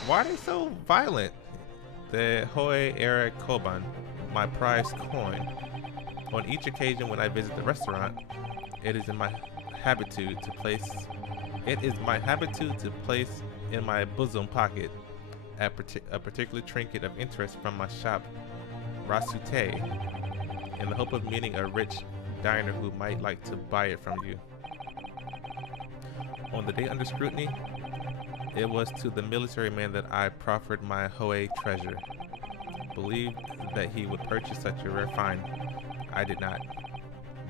why are they so violent? The Hohe Era Koban, my prized coin. On each occasion when I visit the restaurant, it is my habitude to place in my bosom pocket a particular trinket of interest from my shop, Rasute, in the hope of meeting a rich diner who might like to buy it from you. On the day under scrutiny, it was to the military man that I proffered my Hohe treasure. Believed that he would purchase such a rare find. I did not,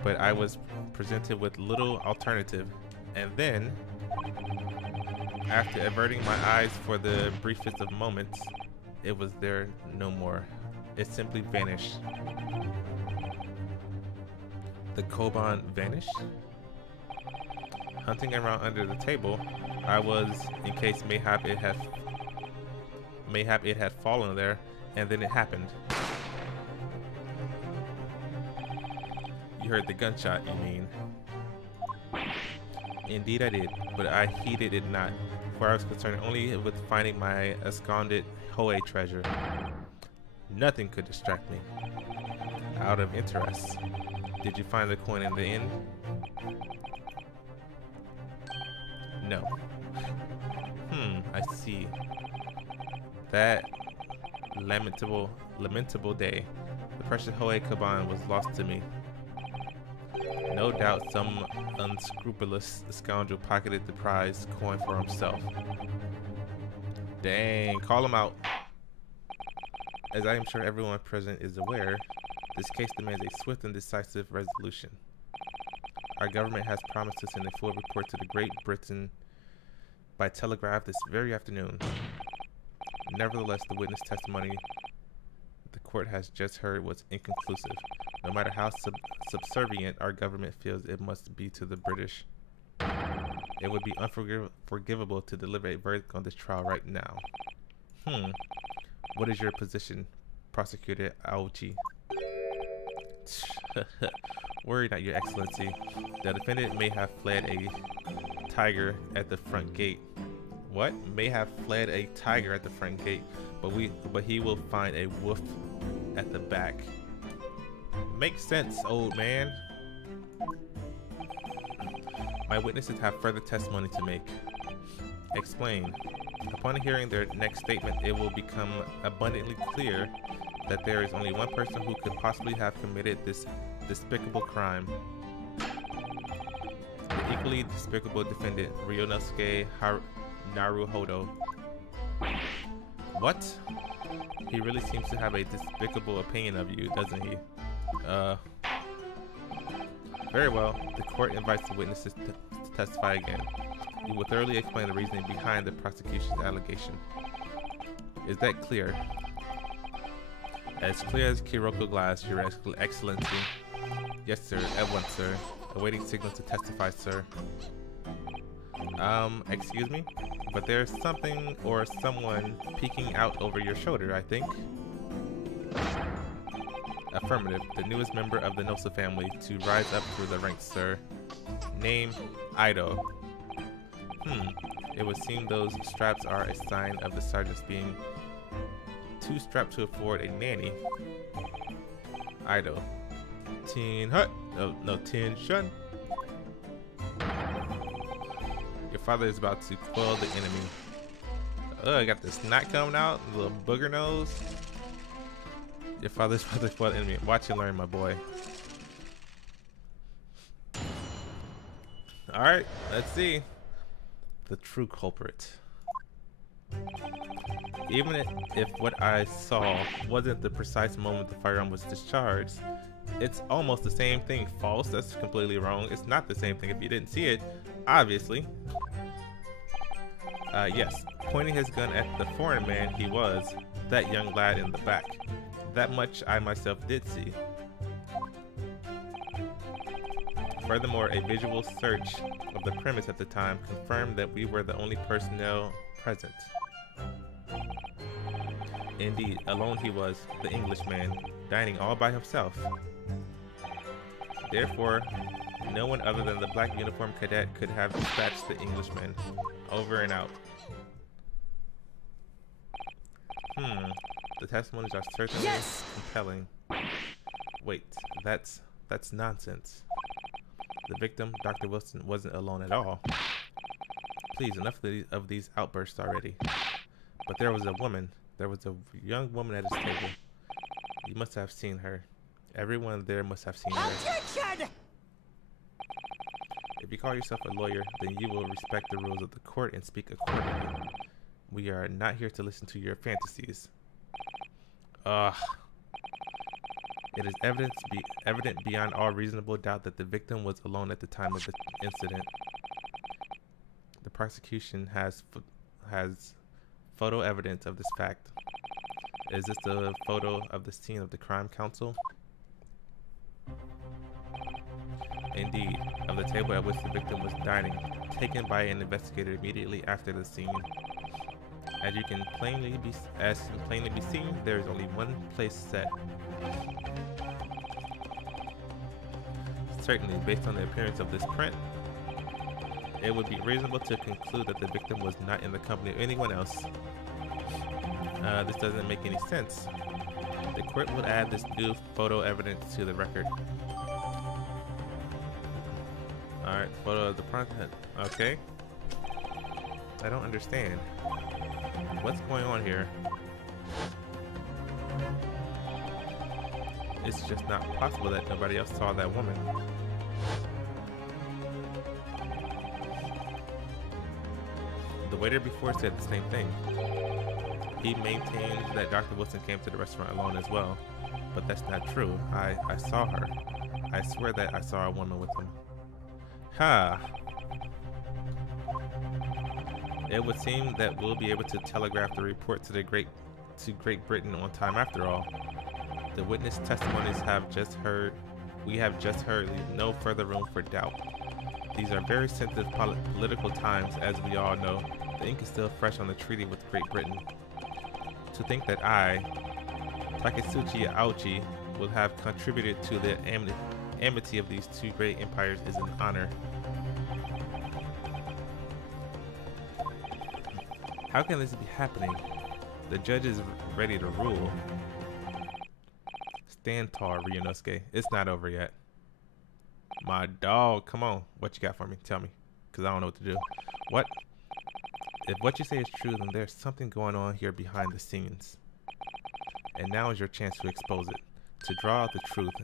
but I was presented with little alternative, and then, after averting my eyes for the briefest of moments, it was there no more. It simply vanished. The Koban vanished? Hunting around under the table, I was, in case mayhap it had fallen there, and then it happened. You heard the gunshot, you mean? Indeed I did, but I heeded it not, for I was concerned only with finding my absconded Hohe treasure. Nothing could distract me. Out of interest, did you find the coin in the inn? No. I see. That lamentable day, the precious Hohe Kaban was lost to me. No doubt some unscrupulous scoundrel pocketed the prized coin for himself. Dang, call him out. As I am sure everyone present is aware, this case demands a swift and decisive resolution. Our government has promised to send a full report to the Great Britain by telegraph this very afternoon. Nevertheless, the witness testimony the court has just heard was inconclusive. No matter how subservient our government feels it must be to the British, it would be unforgivable to deliver a verdict on this trial right now. What is your position, Prosecutor Aochi? Worry not, Your Excellency. The defendant may have fled a tiger at the front gate. What? May have fled a tiger at the front gate, but he will find a wolf at the back. Makes sense, old man. My witnesses have further testimony to make. Explain. Upon hearing their next statement, it will become abundantly clear that there is only one person who could possibly have committed this despicable crime. The equally despicable defendant, Ryunosuke Naruhodo. What? He really seems to have a despicable opinion of you, doesn't he? Very well. The court invites the witnesses to testify again. We will thoroughly explain the reasoning behind the prosecution's allegation. Is that clear? As clear as Kuroko glass, Your Excellency. Yes, sir. At once, sir. Awaiting signal to testify, sir. Excuse me? But there's something or someone peeking out over your shoulder, I think. Affirmative. The newest member of the Nosa family to rise up through the ranks, sir. Name, Ido. It would seem those straps are a sign of the sergeants being too strapped to afford a nanny. Ido. Tin Hut. No, Tin Shun. Your father is about to quell the enemy. I got the snot coming out, the little booger nose. Your father's father's blood enemy. Watch and learn, my boy. Alright, let's see. The true culprit. Even if what I saw wasn't the precise moment the firearm was discharged, it's almost the same thing. False, that's completely wrong. It's not the same thing if you didn't see it, obviously. Yes, pointing his gun at the foreign man he was, that young lad in the back. That much I myself did see. Furthermore, a visual search of the premise at the time confirmed that we were the only personnel present. Indeed, alone he was, the Englishman, dining all by himself. Therefore, no one other than the black uniformed cadet could have dispatched the Englishman. Over and out. The testimonies are certainly compelling. Wait, that's nonsense. The victim, Dr. Wilson, wasn't alone at all. Please, enough of these outbursts already. But there was a woman. There was a young woman at his table. You must have seen her. Everyone there must have seen her. Objection! If you call yourself a lawyer, then you will respect the rules of the court and speak accordingly. We are not here to listen to your fantasies. It is evident beyond all reasonable doubt that the victim was alone at the time of the incident. The prosecution has photo evidence of this fact. Is this the photo of the scene of the crime, counsel? Indeed, of the table at which the victim was dining, taken by an investigator immediately after the scene. As can plainly be seen, there is only one place set. Certainly, based on the appearance of this print, it would be reasonable to conclude that the victim was not in the company of anyone else. This doesn't make any sense. The court will add this new photo evidence to the record. Alright, photo of the front. Okay. I don't understand. What's going on here? It's just not possible that nobody else saw that woman. The waiter before said the same thing. He maintained that Dr. Wilson came to the restaurant alone as well, but that's not true. I saw her. I swear that I saw a woman with him. Ha! It would seem that we'll be able to telegraph the report to Great Britain on time after all. The witness testimonies we have just heard leave no further room for doubt. These are very sensitive political times, as we all know. The ink is still fresh on the treaty with Great Britain. To think that I, Taketsuchi Aochi, will have contributed to the amity of these two great empires is an honor. How can this be happening? The judge is ready to rule. Stand tall, Ryunosuke. It's not over yet. My dog, come on. What you got for me? Tell me, because I don't know what to do. What? If what you say is true, then there's something going on here behind the scenes. And now is your chance to expose it, to draw out the truth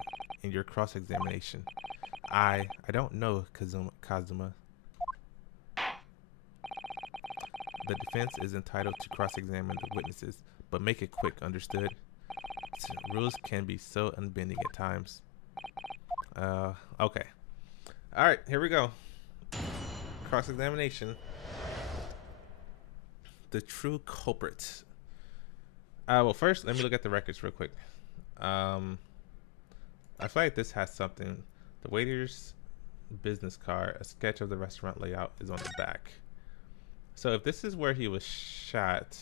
in your cross-examination. I don't know, Kazuma. The defense is entitled to cross-examine the witnesses, but make it quick, understood? Rules can be so unbending at times. Okay. Alright, here we go. Cross-examination. The true culprit. Well, first, let me look at the records real quick. I feel like this has something. The waiter's business card, a sketch of the restaurant layout is on the back. So if this is where he was shot,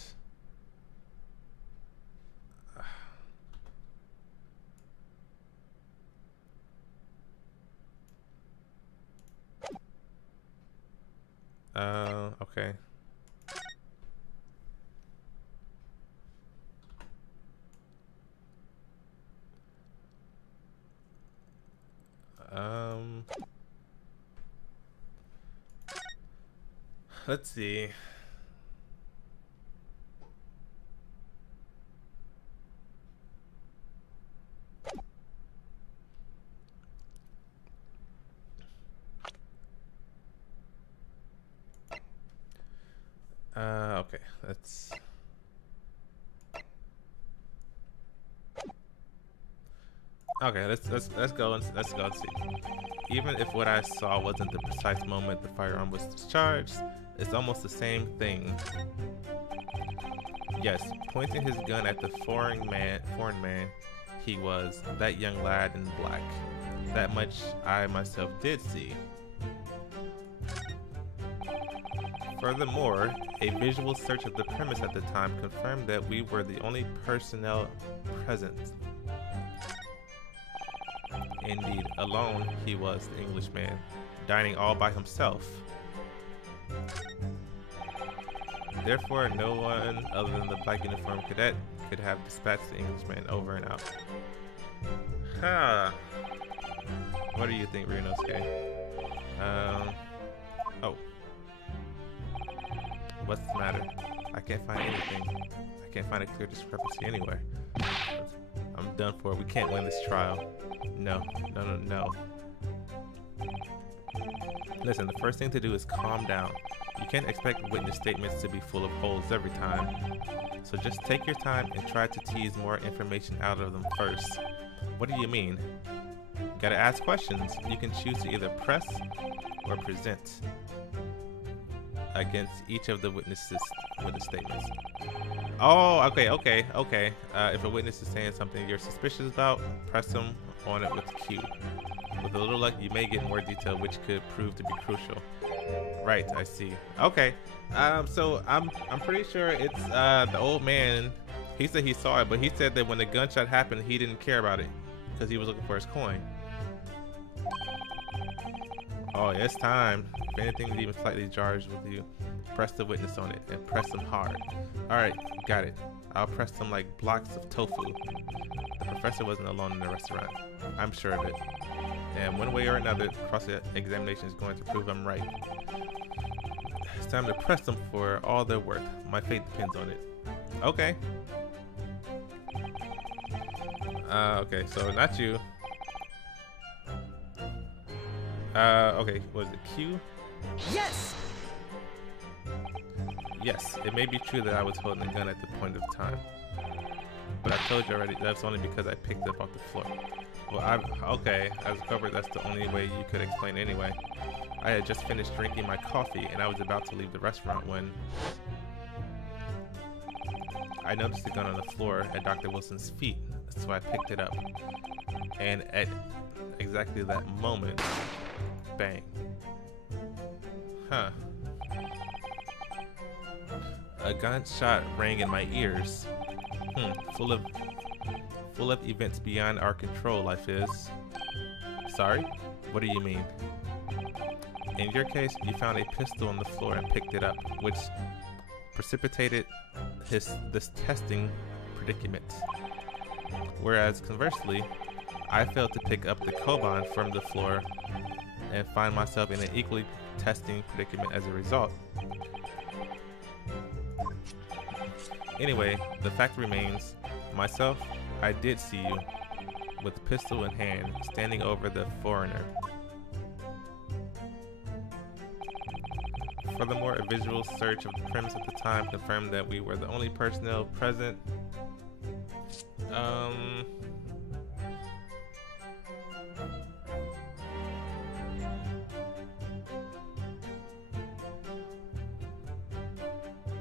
okay. Let's see. Okay, let's. Okay, let's go and see. Even if what I saw wasn't the precise moment the firearm was discharged, it's almost the same thing. Yes, pointing his gun at the foreign man he was, that young lad in black. That much I myself did see. Furthermore, a visual search of the premise at the time confirmed that we were the only personnel present. Indeed, alone he was, the Englishman, dining all by himself. Therefore, no one other than the black uniformed cadet could have dispatched the Englishman over and out. Huh. What do you think, Ryunosuke? Oh. What's the matter? I can't find anything. I can't find a clear discrepancy anywhere. I'm done for. We can't win this trial. No. Listen, the first thing to do is calm down. You can't expect witness statements to be full of holes every time. So just take your time and try to tease more information out of them first. What do you mean? Gotta ask questions. You can choose to either press or present against each of the witness statements. Oh, okay. If a witness is saying something you're suspicious about, press them on it with Q. With a little luck, you may get more detail, which could prove to be crucial. Right, I see. Okay, so I'm pretty sure it's the old man. He said he saw it, but he said that when the gunshot happened, he didn't care about it because he was looking for his coin. Oh, it's time. If anything is even slightly charged with you, press the witness on it and press them hard. All right, got it. I'll press them like blocks of tofu. The professor wasn't alone in the restaurant. I'm sure of it. And one way or another, cross-examination is going to prove I'm right. It's time to press them for all they're worth. My fate depends on it. Okay. Okay, so not you. Okay, was it Q? Yes! Yes, it may be true that I was holding a gun at the point of time. But I told you already, that's only because I picked it up off the floor. Well, okay, as a culprit, that's the only way you could explain anyway. I had just finished drinking my coffee and I was about to leave the restaurant when I noticed the gun on the floor at Dr. Wilson's feet, so I picked it up. And at exactly that moment, bang. Huh. A gunshot rang in my ears. Full of events beyond our control, life is. Sorry? What do you mean? In your case, you found a pistol on the floor and picked it up, which precipitated this testing predicament. Whereas conversely, I failed to pick up the Koban from the floor and find myself in an equally testing predicament as a result. Anyway, the fact remains, myself, I did see you, with the pistol in hand, standing over the foreigner. Furthermore, a visual search of the premise at the time confirmed that we were the only personnel present.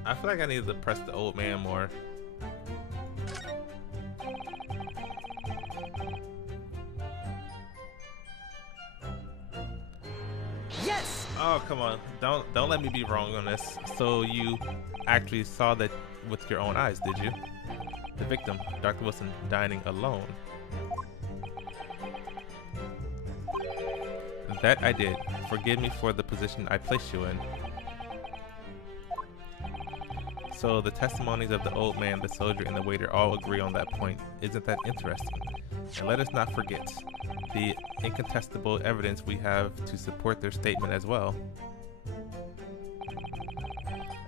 I feel like I needed to press the old man more. Yes! Oh, come on. Don't let me be wrong on this. So you actually saw that with your own eyes, did you? The victim, Dr. Wilson, dining alone. That I did. Forgive me for the position I placed you in. So the testimonies of the old man, the soldier, and the waiter all agree on that point. Isn't that interesting? And let us not forget the incontestable evidence we have to support their statement as well.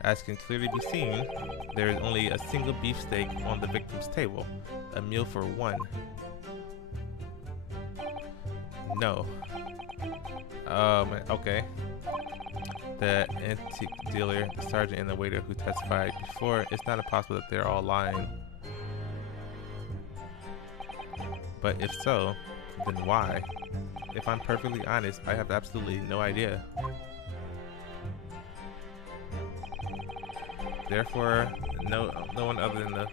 As can clearly be seen, there is only a single beefsteak on the victim's table, a meal for one. No. Okay. the antique dealer, the sergeant, and the waiter who testified before, it's not impossible that they're all lying. But if so, then why? If I'm perfectly honest, I have absolutely no idea. Therefore, no one other than the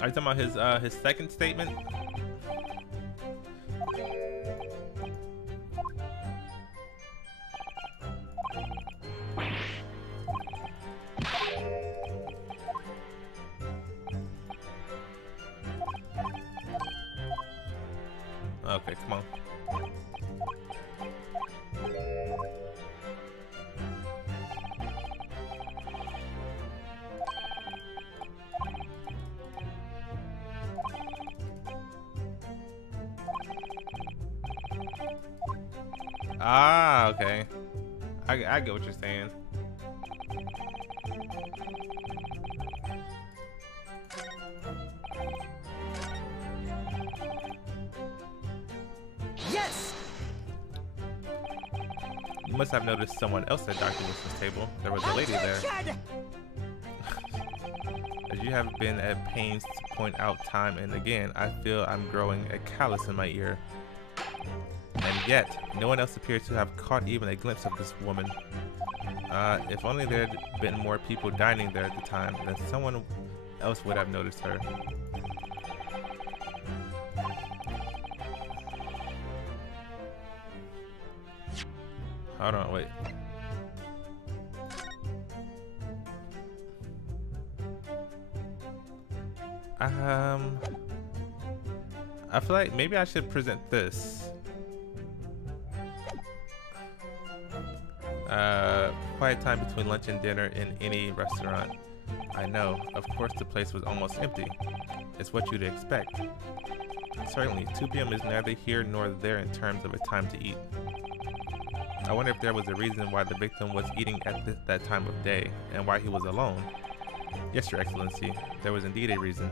are you talking about his second statement? Okay, come on. Ah, okay. I get what you're saying. Yes! You must have noticed someone else at Dr. Wilson's table. There was a lady there. As you have been at pains to point out time and again, I feel I'm growing a callus in my ear. And yet, no one else appears to have caught even a glimpse of this woman. If only there had been more people dining there at the time, then someone else would have noticed her. Hold on, wait. I feel like maybe I should present this. Quiet time between lunch and dinner in any restaurant. I know, of course the place was almost empty. It's what you'd expect. Certainly, 2 p.m. is neither here nor there in terms of a time to eat. I wonder if there was a reason why the victim was eating at that time of day, and why he was alone. Yes, Your Excellency, there was indeed a reason.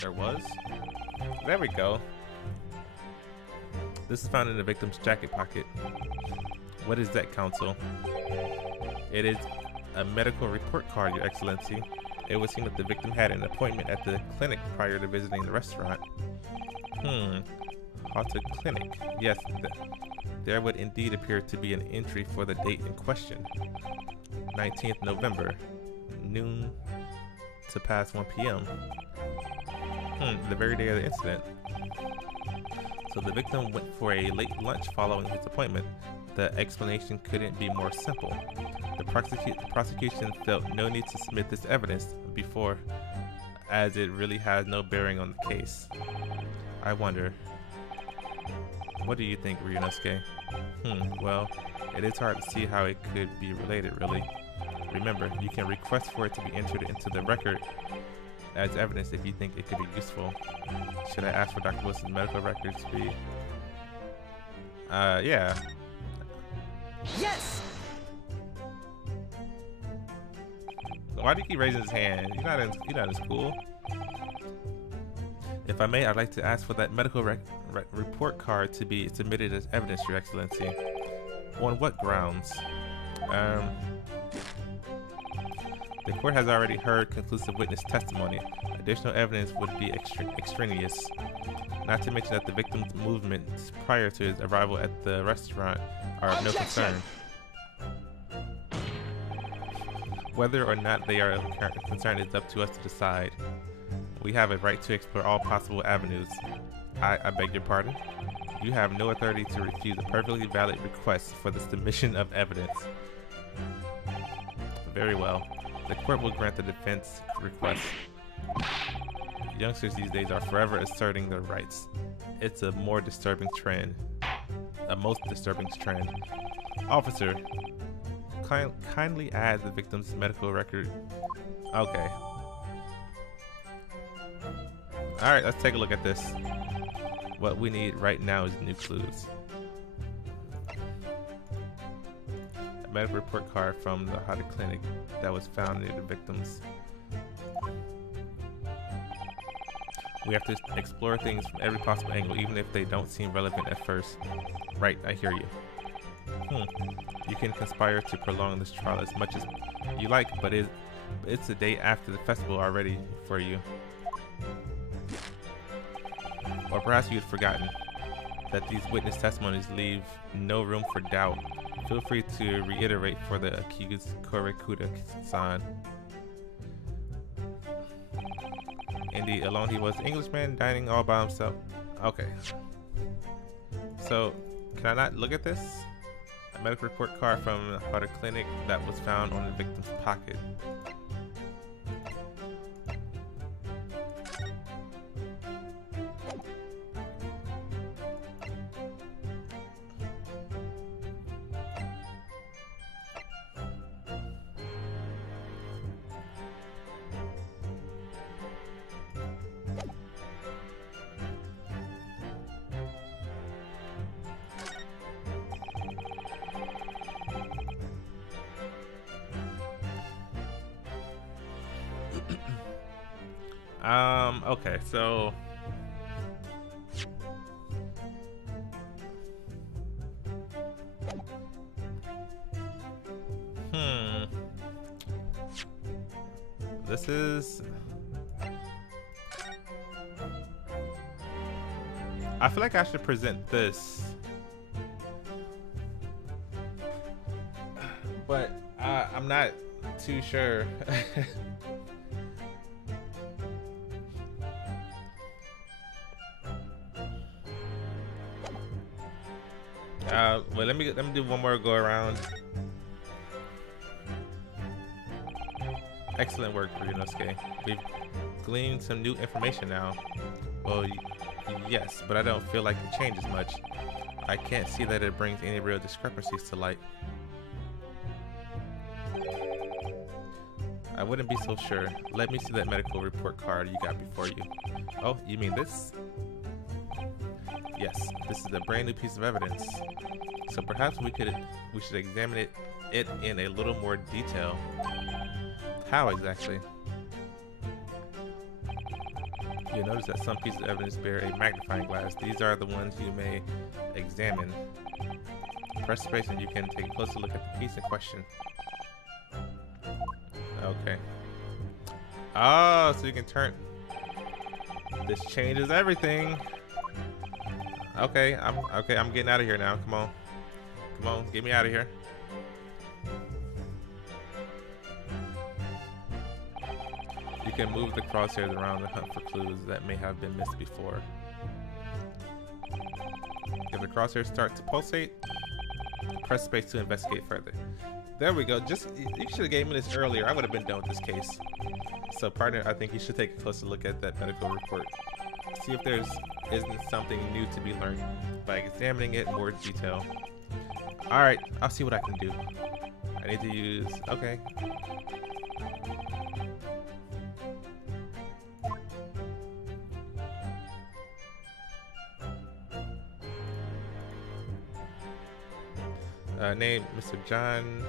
There was? There we go. This is found in the victim's jacket pocket. What is that, Counsel? It is a medical report card, Your Excellency. It would seem that the victim had an appointment at the clinic prior to visiting the restaurant. Haunted clinic. Yes, there would indeed appear to be an entry for the date in question. 19th November, noon to past 1 p.m. The very day of the incident. So the victim went for a late lunch following his appointment. The explanation couldn't be more simple. The prosecution felt no need to submit this evidence before, as it really has no bearing on the case. I wonder. What do you think, Ryunosuke? Well, it is hard to see how it could be related, really. Remember, you can request for it to be entered into the record as evidence if you think it could be useful. Should I ask for Dr. Wilson's medical records to be... yeah. Yes! Why do you keep raising his hand? You're not in school. If I may, I'd like to ask for that medical report card to be submitted as evidence, Your Excellency. On what grounds? The court has already heard conclusive witness testimony. Additional evidence would be extraneous. Not to mention that the victim's movements prior to his arrival at the restaurant are of no concern. Whether or not they are of concern is up to us to decide. We have a right to explore all possible avenues. I beg your pardon? You have no authority to refuse a perfectly valid request for the submission of evidence. Very well. The court will grant the defense request. Youngsters these days are forever asserting their rights. It's a more disturbing trend. A most disturbing trend. Officer, kindly add the victim's medical record. Okay. Alright, let's take a look at this. What we need right now is new clues. A medical report card from the Hada clinic that was found near the victims. We have to explore things from every possible angle, even if they don't seem relevant at first. Right, I hear you. You can conspire to prolong this trial as much as you like, but it's the day after the festival already for you. Or perhaps you'd forgotten that these witness testimonies leave no room for doubt. Feel free to reiterate for the accused Korekuda-san. Indeed, alone he was. Englishman dining all by himself. Okay. So, can I not look at this? A medical report card from the Hada clinic that was found on the victim's pocket. Okay, so this is, I feel like I should present this, but I'm not too sure. Well, let me do one more go around. Excellent work, Ryunosuke. We've gleaned some new information now. Well, yes, but I don't feel like it changes much. I can't see that it brings any real discrepancies to light. I wouldn't be so sure. Let me see that medical report card you got before you. Oh, you mean this? Yes, this is a brand new piece of evidence. So perhaps we should examine it in a little more detail. How exactly? You'll notice that some pieces of evidence bear a magnifying glass. These are the ones you may examine. Press space and you can take a closer look at the piece in question. Okay. Oh, so you can turn. This changes everything. Okay, I'm getting out of here now. Come on, get me out of here. You can move the crosshairs around and hunt for clues that may have been missed before. If the crosshairs start to pulsate, press space to investigate further. There we go. You should have gave me this earlier. I would have been done with this case. So, partner, I think you should take a closer look at that medical report. See if there isn't something new to be learned by examining it in more detail. Alright, I'll see what I can do. I need to use... Okay. Name, Mr. John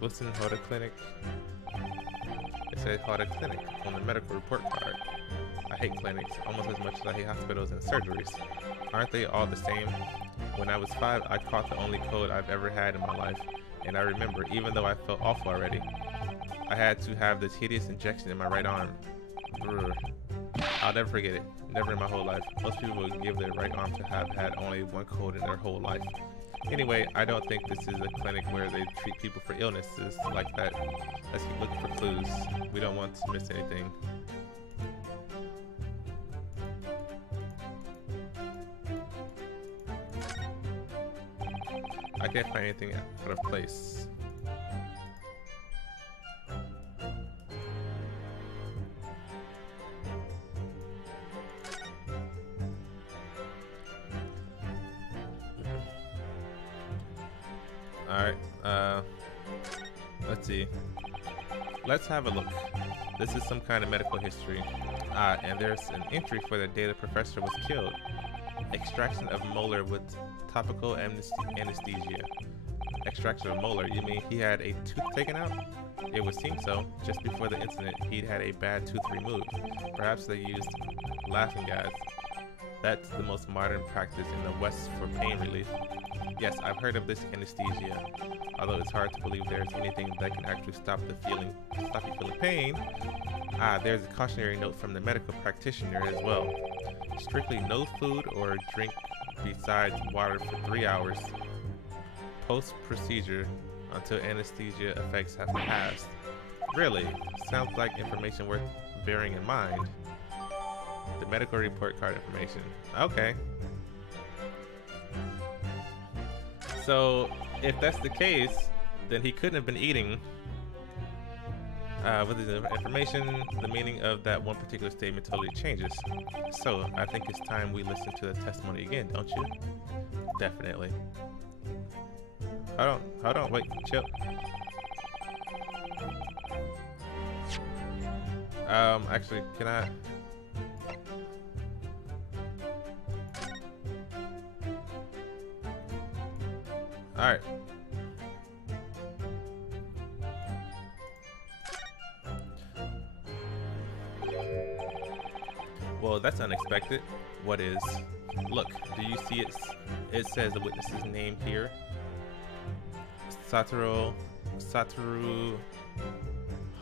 Wilson, Hada Clinic. It said Hada Clinic on the medical report card. I hate clinics almost as much as I hate hospitals and surgeries. Aren't they all the same? When I was 5, I caught the only cold I've ever had in my life, and I remember, even though I felt awful already, I had to have this hideous injection in my right arm. Brr. I'll never forget it. Never in my whole life. Most people would give their right arm to have had only one cold in their whole life. Anyway, I don't think this is a clinic where they treat people for illnesses like that. Let's keep looking for clues. We don't want to miss anything. I can't find anything out of place. Alright, let's see. Let's have a look. This is some kind of medical history. And there's an entry for the day the professor was killed. Extraction of molar with topical anesthesia. Extraction of molar, you mean he had a tooth taken out? It would seem so. Just before the incident, he'd had a bad tooth removed. Perhaps they used laughing gas. That's the most modern practice in the West for pain relief. Yes, I've heard of this anesthesia, although it's hard to believe there's anything that can actually stop you feeling pain. There's a cautionary note from the medical practitioner as well. Strictly no food or drink besides water for 3 hours post-procedure until anesthesia effects have passed. Really? Sounds like information worth bearing in mind. The medical report card information. Okay. So, if that's the case, then he couldn't have been eating. With his information, the meaning of that one particular statement totally changes. So, I think it's time we listen to the testimony again, don't you? Definitely. Hold on, wait, chill. Actually, can I? Alright. Well, that's unexpected. What is? Look, do you see it? It says the witness's name here. Satoru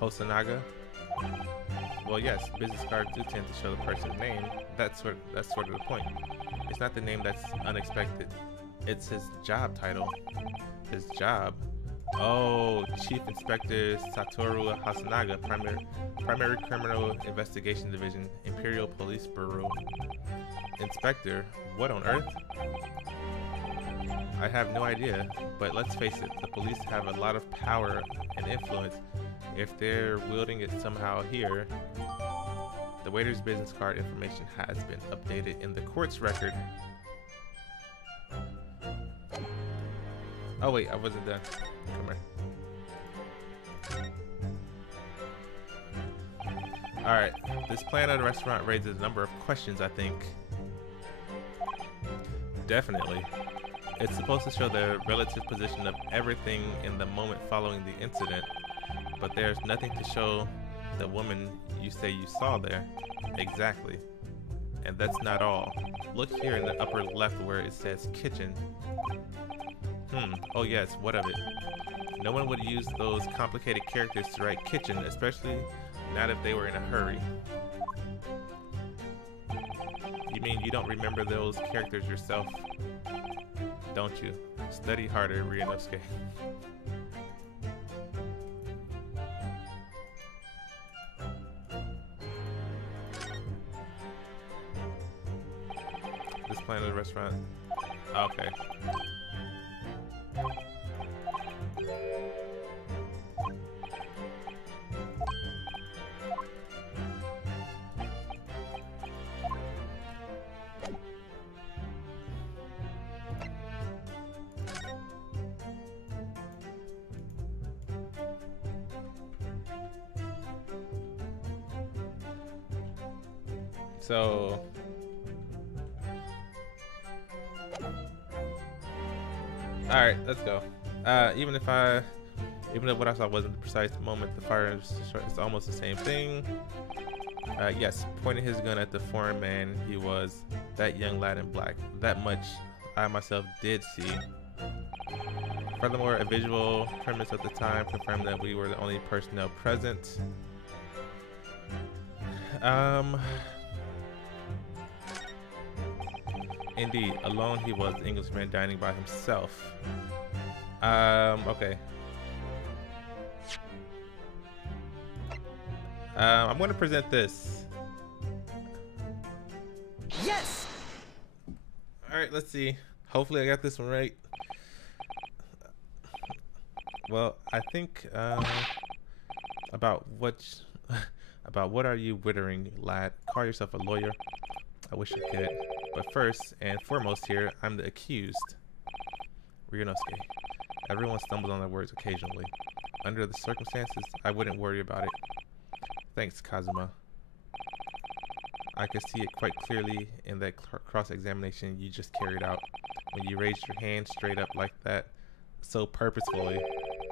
Hosonaga. Well, yes, business cards do tend to show the person's name. That's sort of the point. It's not the name that's unexpected. It's his job title. His job. Oh, Chief Inspector Satoru Hosonaga, Primary Criminal Investigation Division, Imperial Police Bureau. Inspector? What on earth? I have no idea, but let's face it, the police have a lot of power and influence. If they're wielding it somehow here, the waiter's business card information has been updated in the court's record. Oh wait, I wasn't done. Come here. Alright, this plan of the restaurant raises a number of questions, I think. Definitely. It's supposed to show the relative position of everything in the moment following the incident, but there's nothing to show the woman you say you saw there. Exactly. And that's not all. Look here in the upper left where it says kitchen. Oh yes, what of it? No one would use those complicated characters to write kitchen, especially not if they were in a hurry. You mean you don't remember those characters yourself? Don't you? Study harder, Ryunosuke. This plan of the restaurant. Okay. So alright, let's go. Even if what I saw wasn't the precise moment, the fire is almost the same thing. Yes, pointing his gun at the foreign man, he was that young lad in black. That much I myself did see. Furthermore, a visual premise at the time confirmed that we were the only personnel present. Indeed, alone he was, the Englishman dining by himself. Okay. I'm going to present this. Yes! Alright, let's see. Hopefully I got this one right. Well, I think, about what are you wittering, lad? Call yourself a lawyer? I wish I could. But first and foremost here, I'm the accused. Ryunosuke. Everyone stumbles on their words occasionally. Under the circumstances, I wouldn't worry about it. Thanks, Kazuma. I could see it quite clearly in that cross-examination you just carried out. When you raised your hand straight up like that, so purposefully,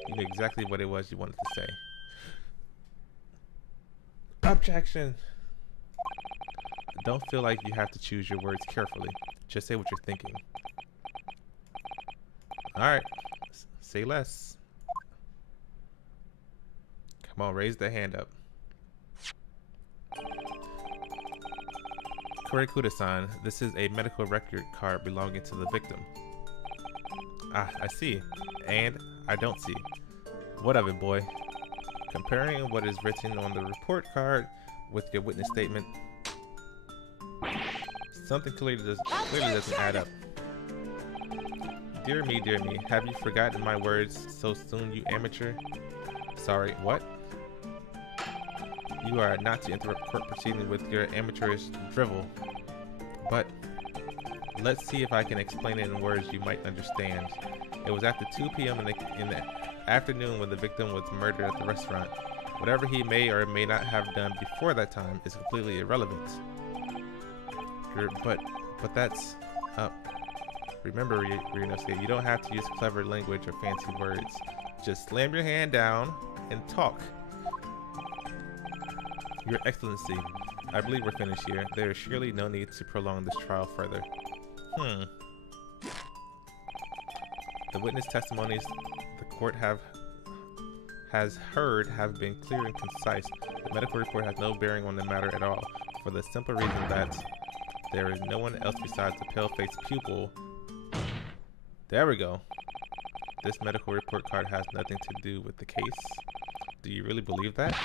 you knew exactly what it was you wanted to say. Objection! Don't feel like you have to choose your words carefully. Just say what you're thinking. Alright, say less. Come on, raise the hand up. Kurekuda-san, this is a medical record card belonging to the victim. Ah, I see. And I don't see. What of it, boy? Comparing what is written on the report card with your witness statement, something clearly doesn't add up. Dear me, have you forgotten my words so soon, you amateur? Sorry, what? You are not to interrupt court proceedings with your amateurish drivel. But let's see if I can explain it in words you might understand. It was after 2 p.m. in the afternoon when the victim was murdered at the restaurant. Whatever he may or may not have done before that time is completely irrelevant. But that's remember, Ryunosuke, you don't have to use clever language or fancy words. Just slam your hand down and talk. Your Excellency, I believe we're finished here. There is surely no need to prolong this trial further. The witness testimonies the court has heard have been clear and concise. The medical report has no bearing on the matter at all, for the simple reason that there is no one else besides the pale-faced pupil. There we go. This medical report card has nothing to do with the case. Do you really believe that?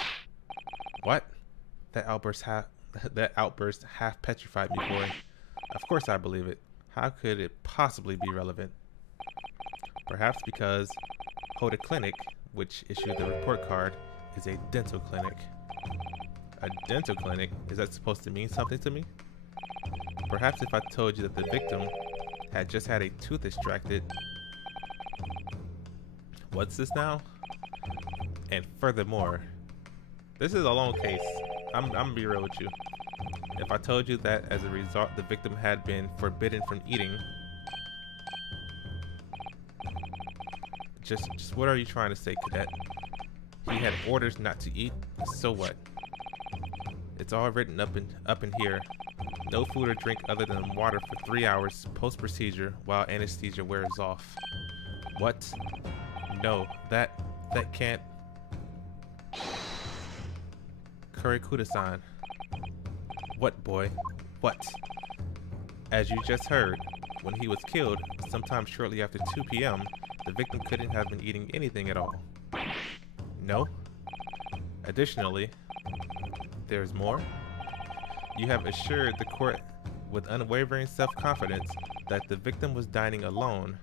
What? That outburst half petrified me, boy. Of course I believe it. How could it possibly be relevant? Perhaps because Hoda Clinic, which issued the report card, is a dental clinic. A dental clinic? Is that supposed to mean something to me? Perhaps if I told you that the victim had just had a tooth extracted. What's this now? And furthermore, this is a long case. I'm gonna be real with you. If I told you that as a result the victim had been forbidden from eating, just what are you trying to say, cadet? He had orders not to eat, so what? It's all written up in here. No food or drink other than water for 3 hours post-procedure while anesthesia wears off. What? No, that can't. Kurekuda-san. What, boy? What? As you just heard, when he was killed, sometime shortly after 2 p.m., the victim couldn't have been eating anything at all. No? Additionally, there's more. You have assured the court with unwavering self-confidence that the victim was dining alone,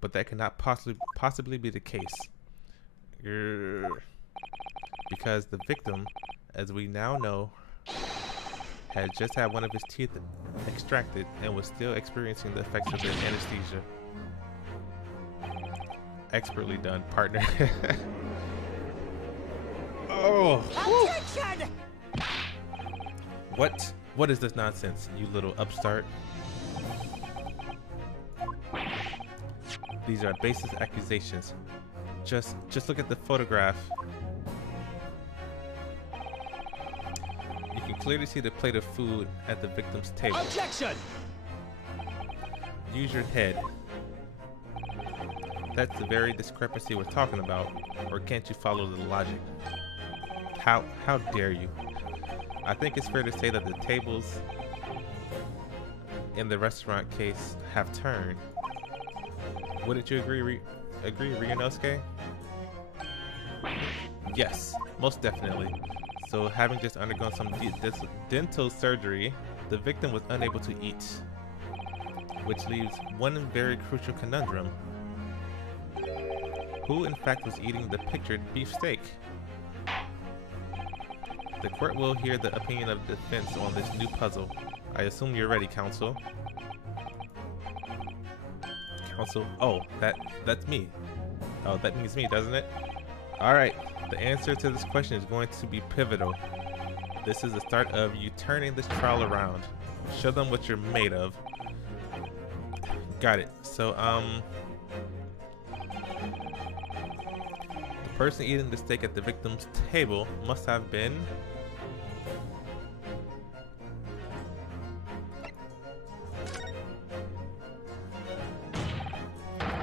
but that cannot possibly be the case. Because the victim, as we now know, had just had one of his teeth extracted and was still experiencing the effects of the anesthesia. Expertly done, partner. Oh! Objection! What is this nonsense, you little upstart? These are baseless accusations. Just look at the photograph. You can clearly see the plate of food at the victim's table. Objection! Use your head. That's the very discrepancy we're talking about, or can't you follow the logic? How dare you? I think it's fair to say that the tables in the restaurant case have turned. Wouldn't you agree, Ryunosuke? Yes, most definitely. So, having just undergone some dental surgery, the victim was unable to eat, which leaves one very crucial conundrum. Who in fact was eating the pictured beefsteak? The court will hear the opinion of the defense on this new puzzle. I assume you're ready, counsel. Counsel? Oh, that's me. Oh, that means me, doesn't it? Alright, the answer to this question is going to be pivotal. This is the start of you turning this trial around. Show them what you're made of. Got it. So, the person eating the steak at the victim's table must have been...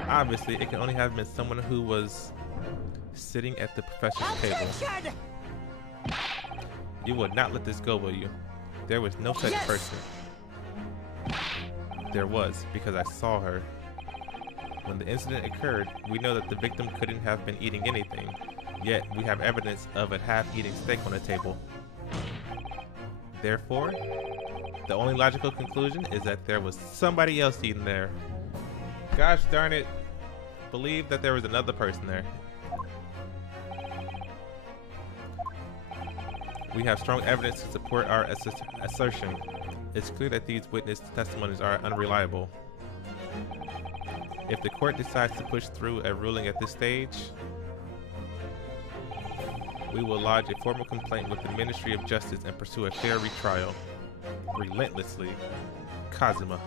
Obviously, it can only have been someone who was sitting at the professor's table. You would not let this go, will you? There was no such person. There was, because I saw her. When the incident occurred, we know that the victim couldn't have been eating anything, yet we have evidence of a half-eating steak on the table. Therefore, the only logical conclusion is that there was somebody else eating there. Gosh darn it. Believe that there was another person there. We have strong evidence to support our assertion. It's clear that these witness testimonies are unreliable. If the court decides to push through a ruling at this stage, we will lodge a formal complaint with the Ministry of Justice and pursue a fair retrial. Relentlessly. Kazuma.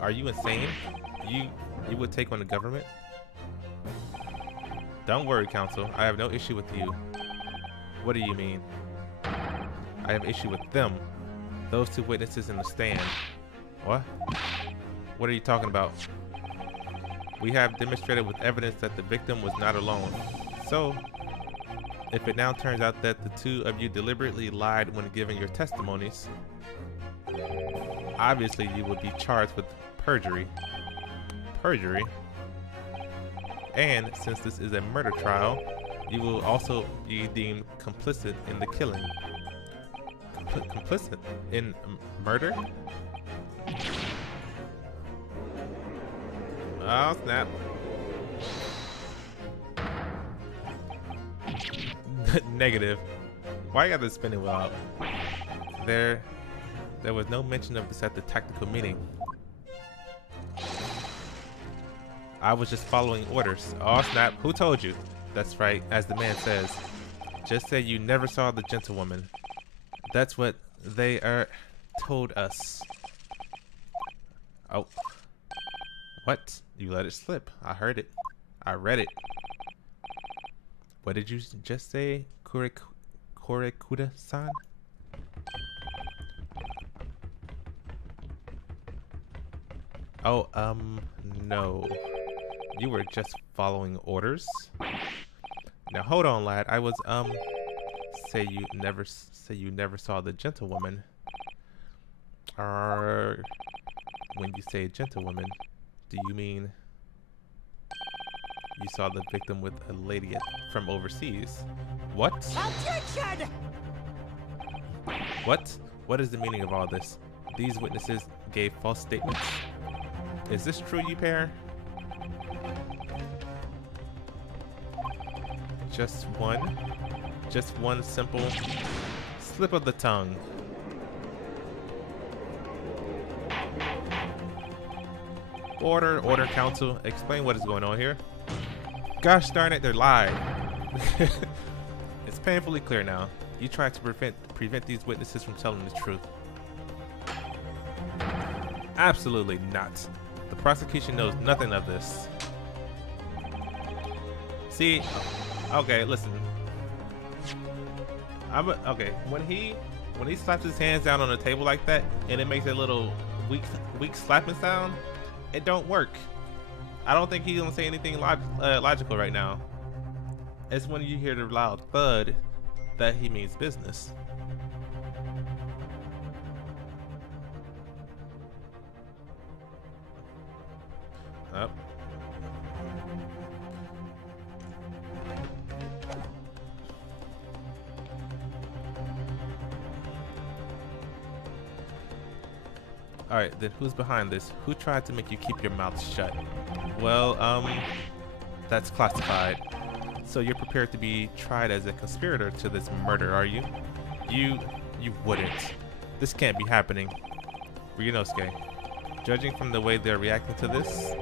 Are you insane? You would take on the government? Don't worry, counsel. I have no issue with you. What do you mean? I have issue with them. Those two witnesses in the stand. What? What are you talking about? We have demonstrated with evidence that the victim was not alone. So, if it now turns out that the two of you deliberately lied when giving your testimonies, obviously you would be charged with perjury. Perjury? And since this is a murder trial, you will also be deemed complicit in the killing. Complicit in murder? Oh snap. Negative. Why you got the spinning wheel out? There was no mention of this at the tactical meeting. I was just following orders. Oh snap, who told you? That's right, as the man says. Just say you never saw the gentlewoman. That's what they told us. Oh. What? You let it slip. I heard it. I read it. What did you just say, Korekuda-san? Oh, no. You were just following orders? Now hold on, lad. I was, say you never saw the gentlewoman. When you say gentlewoman, do you mean you saw the victim with a lady from overseas? What? Objection! What? What is the meaning of all this? These witnesses gave false statements. Is this true, you pair? Just one simple slip of the tongue. Order, counsel. Explain what is going on here. Gosh darn it, they're lying. It's painfully clear now. You tried to prevent these witnesses from telling the truth. Absolutely not. The prosecution knows nothing of this. See, okay, listen. Okay, when he slaps his hands down on the table like that, and it makes a little weak slapping sound, it don't work. I don't think he's gonna say anything logical right now. It's when you hear the loud thud that he means business. Up. Alright, then who's behind this? Who tried to make you keep your mouth shut? Well, that's classified. So you're prepared to be tried as a conspirator to this murder, are you? You wouldn't. This can't be happening. Ryunosuke, judging from the way they're reacting to this,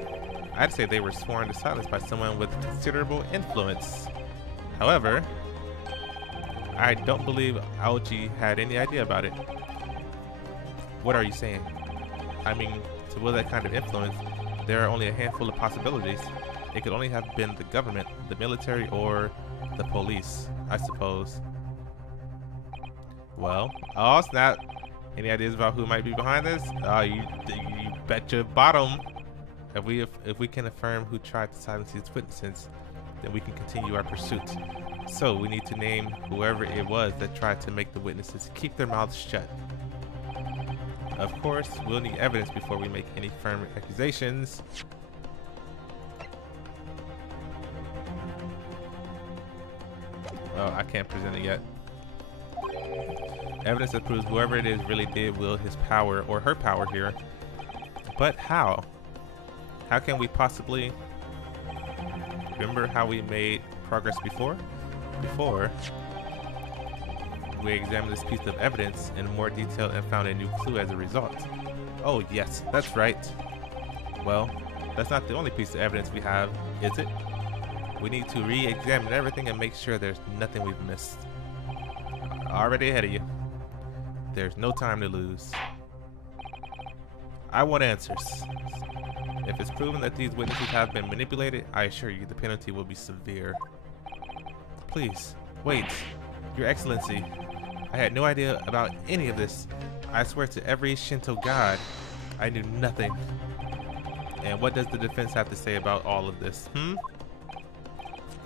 I'd say they were sworn to silence by someone with considerable influence. However, I don't believe Aoji had any idea about it. What are you saying? I mean, to wield that kind of influence, there are only a handful of possibilities. It could only have been the government, the military, or the police, I suppose. Well, oh snap. Any ideas about who might be behind this? You bet your bottom. If we can affirm who tried to silence these witnesses, then we can continue our pursuit. So we need to name whoever it was that tried to make the witnesses keep their mouths shut. Of course, we'll need evidence before we make any firm accusations. Oh, I can't present it yet. Evidence that proves whoever it is really did wield his power or her power here. But how? How can we possibly... Remember how we made progress before? Before, we examined this piece of evidence in more detail and found a new clue as a result. Oh yes, that's right. Well, that's not the only piece of evidence we have, is it? We need to re-examine everything and make sure there's nothing we've missed. Already ahead of you. There's no time to lose. I want answers. If it's proven that these witnesses have been manipulated, I assure you the penalty will be severe. Please, wait. Your Excellency, I had no idea about any of this. I swear to every Shinto god, I knew nothing. And what does the defense have to say about all of this?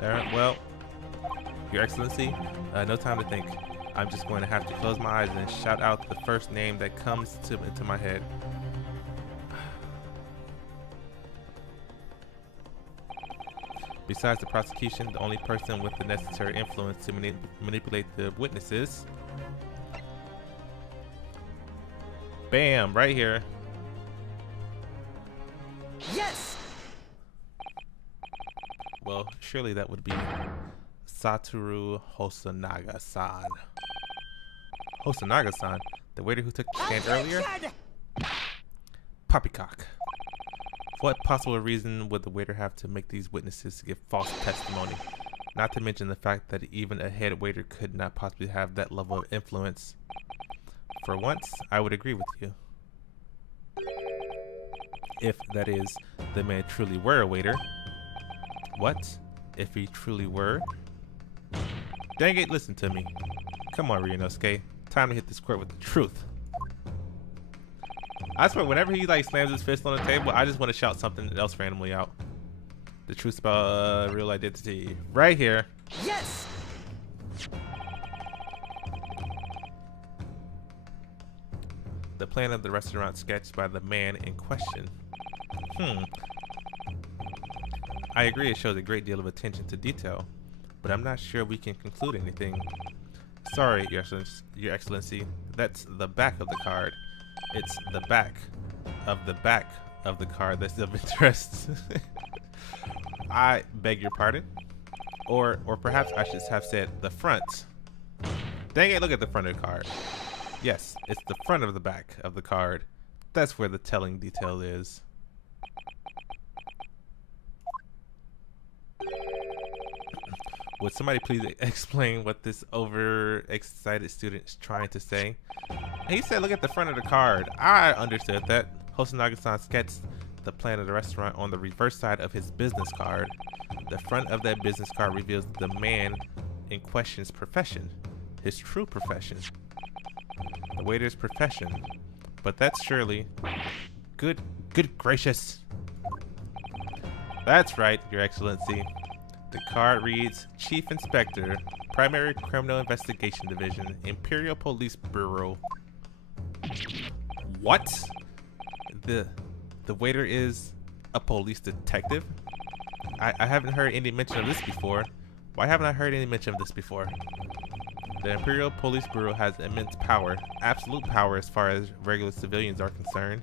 Well, Your Excellency, no time to think. I'm just going to have to close my eyes and shout out the first name that comes into my head. Besides the prosecution, the only person with the necessary influence to manipulate the witnesses. Bam, right here. Yes. Well, surely that would be Satoru Hosonaga-san. Hosonaga-san, the waiter who took the stand earlier? Poppycock. What possible reason would the waiter have to make these witnesses give false testimony? Not to mention the fact that even a head waiter could not possibly have that level of influence. For once, I would agree with you. If, that is, the man truly were a waiter. What? If he truly were? Dang it, listen to me. Come on, Ryunosuke. Time to hit this court with the truth. I swear, whenever he like slams his fist on the table, I just want to shout something else randomly out. The truth about real identity, right here. Yes. The plan of the restaurant sketched by the man in question. I agree, it shows a great deal of attention to detail, but I'm not sure we can conclude anything. Sorry, Your Excellency, that's the back of the card. It's the back of the card that's of interest. I beg your pardon. Or perhaps I should have said the front. Dang it, look at the front of the card. Yes, it's the front of the back of the card. That's where the telling detail is. Would somebody please explain what this overexcited student is trying to say? He said, look at the front of the card. I understood that. Hosonaga-san sketched the plan of the restaurant on the reverse side of his business card. The front of that business card reveals the man in question's profession, his true profession. The waiter's profession. But that's surely... Good gracious. That's right, Your Excellency. The card reads, Chief Inspector, Primary Criminal Investigation Division, Imperial Police Bureau. What? The waiter is a police detective? I haven't heard any mention of this before. Why haven't I heard any mention of this before? The Imperial Police Bureau has immense power, absolute power as far as regular civilians are concerned.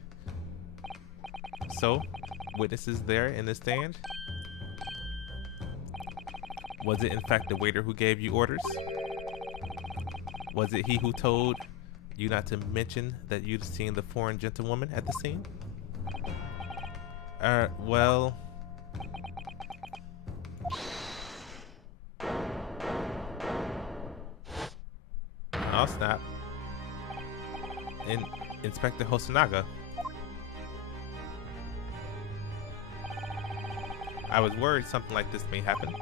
So, witnesses there in the stand? Was it in fact the waiter who gave you orders? Was it he who told you not to mention that you'd seen the foreign gentlewoman at the scene? Well, Oh snap. Inspector Hosonaga. I was worried something like this may happen.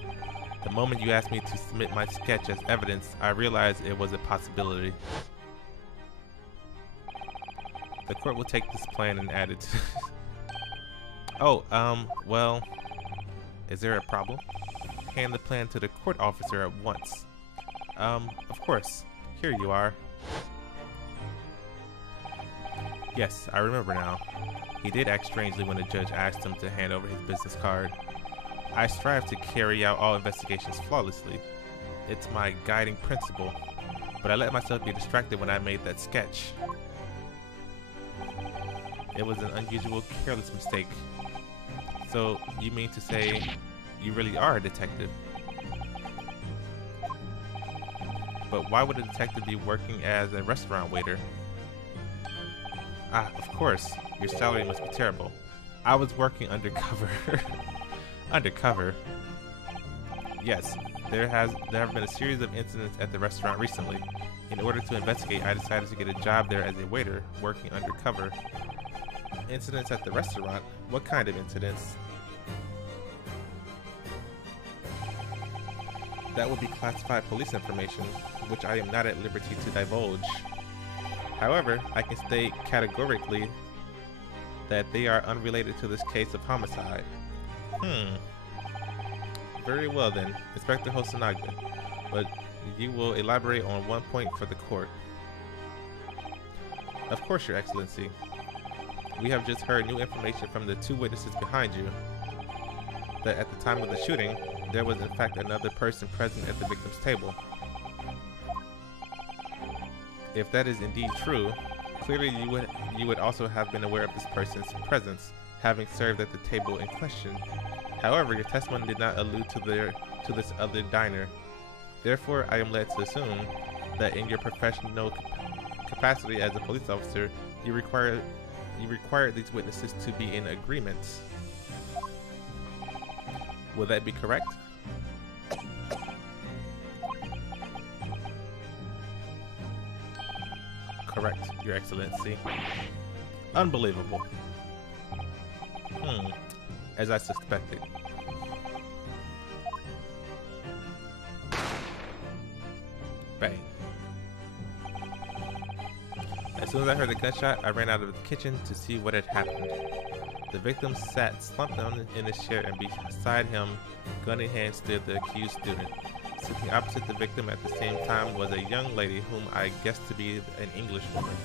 The moment you asked me to submit my sketch as evidence, I realized it was a possibility. The court will take this plan and add it to Oh, well, is there a problem? Hand the plan to the court officer at once. Of course. Here you are. Yes, I remember now. He did act strangely when the judge asked him to hand over his business card. I strive to carry out all investigations flawlessly. It's my guiding principle, but I let myself be distracted when I made that sketch. It was an unusual, careless mistake. So, you mean to say you really are a detective? But why would a detective be working as a restaurant waiter? Ah, of course. Your salary must be terrible. I was working undercover. Undercover? Yes, there have been a series of incidents at the restaurant recently. In order to investigate, I decided to get a job there as a waiter, working undercover. Incidents at the restaurant? What kind of incidents? That would be classified police information, which I am not at liberty to divulge. However, I can state categorically that they are unrelated to this case of homicide. Very well then, Inspector Hosonaga, but you will elaborate on one point for the court. Of course, Your Excellency. We have just heard new information from the two witnesses behind you, that at the time of the shooting, there was in fact another person present at the victim's table. If that is indeed true, clearly you would also have been aware of this person's presence, having served at the table in question. However, your testimony did not allude to this other diner. Therefore, I am led to assume that in your professional capacity as a police officer, you require these witnesses to be in agreement. Will that be correct? Correct, Your Excellency. Unbelievable. As I suspected. Bang. As soon as I heard the gunshot, I ran out of the kitchen to see what had happened. The victim sat slumped down in his chair, and beside him, gun in hand, stood the accused student. Sitting opposite the victim at the same time was a young lady whom I guessed to be an English woman.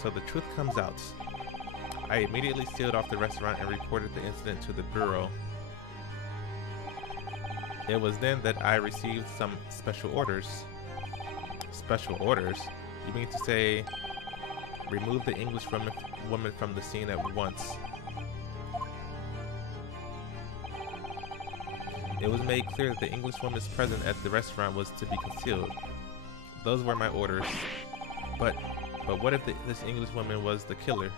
So the truth comes out. I immediately sealed off the restaurant and reported the incident to the bureau. It was then that I received some special orders. Special orders? You mean to say remove the English woman from the scene at once? It was made clear that the English woman's presence at the restaurant was to be concealed. Those were my orders. But what if this English woman was the killer?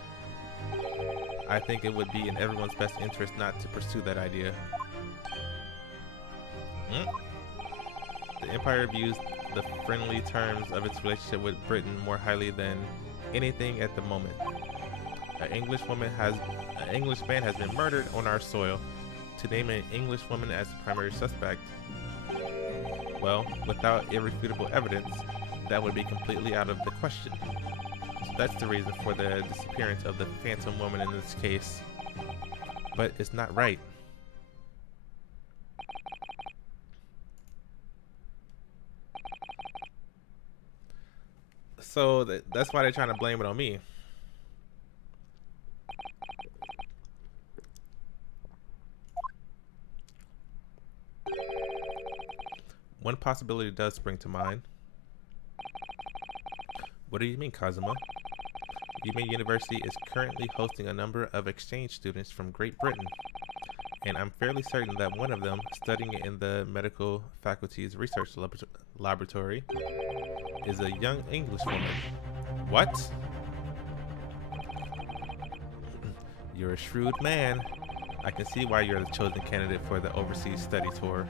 I think it would be in everyone's best interest not to pursue that idea. The Empire views the friendly terms of its relationship with Britain more highly than anything at the moment. An English man has been murdered on our soil. To name an English woman as the primary suspect, well, without irrefutable evidence, that would be completely out of the question. So that's the reason for the disappearance of the phantom woman in this case. But it's not right. So that's why they're trying to blame it on me. One possibility does spring to mind. What do you mean, Kazuma? Yume University is currently hosting a number of exchange students from Great Britain, and I'm fairly certain that one of them, studying in the medical faculty's research laboratory, is a young English woman. What? You're a shrewd man. I can see why you're the chosen candidate for the overseas study tour.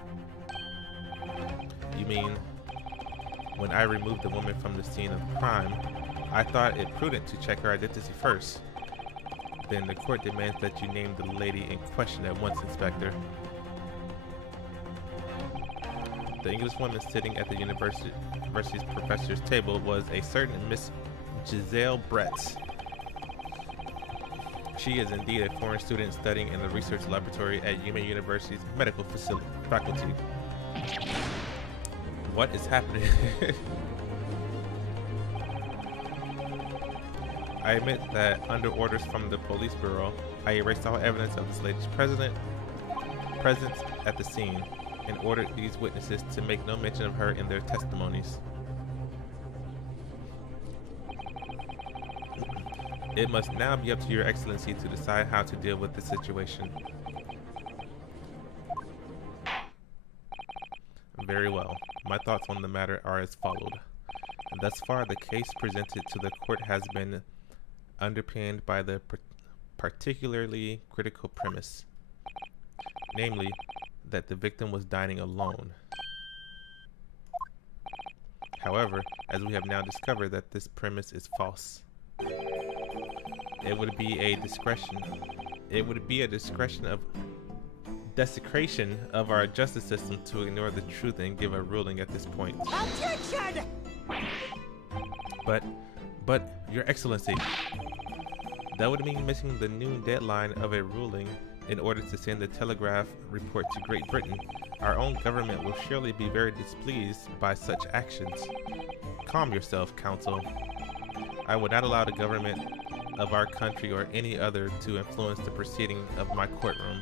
You mean When I removed the woman from the scene of crime, I thought it prudent to check her identity first. Then the court demands that you name the lady in question at once, Inspector. The English woman sitting at the university's professor's table was a certain Miss Giselle Brett. She is indeed a foreign student studying in the research laboratory at Yuma University's medical faculty. What is happening? I admit that under orders from the police bureau, I erased all evidence of this lady's presence at the scene and ordered these witnesses to make no mention of her in their testimonies. It must now be up to Your Excellency to decide how to deal with the situation. Very well. My thoughts on the matter are as followed. Thus far, the case presented to the court has been underpinned by the particularly critical premise, namely, that the victim was dining alone. However, as we have now discovered that this premise is false, it would be a desecration of our justice system to ignore the truth and give a ruling at this point. Objection! But, Your Excellency, that would mean missing the noon deadline of a ruling in order to send the telegraph report to Great Britain. Our own government will surely be very displeased by such actions. Calm yourself, counsel. I would not allow the government of our country or any other to influence the proceeding of my courtroom.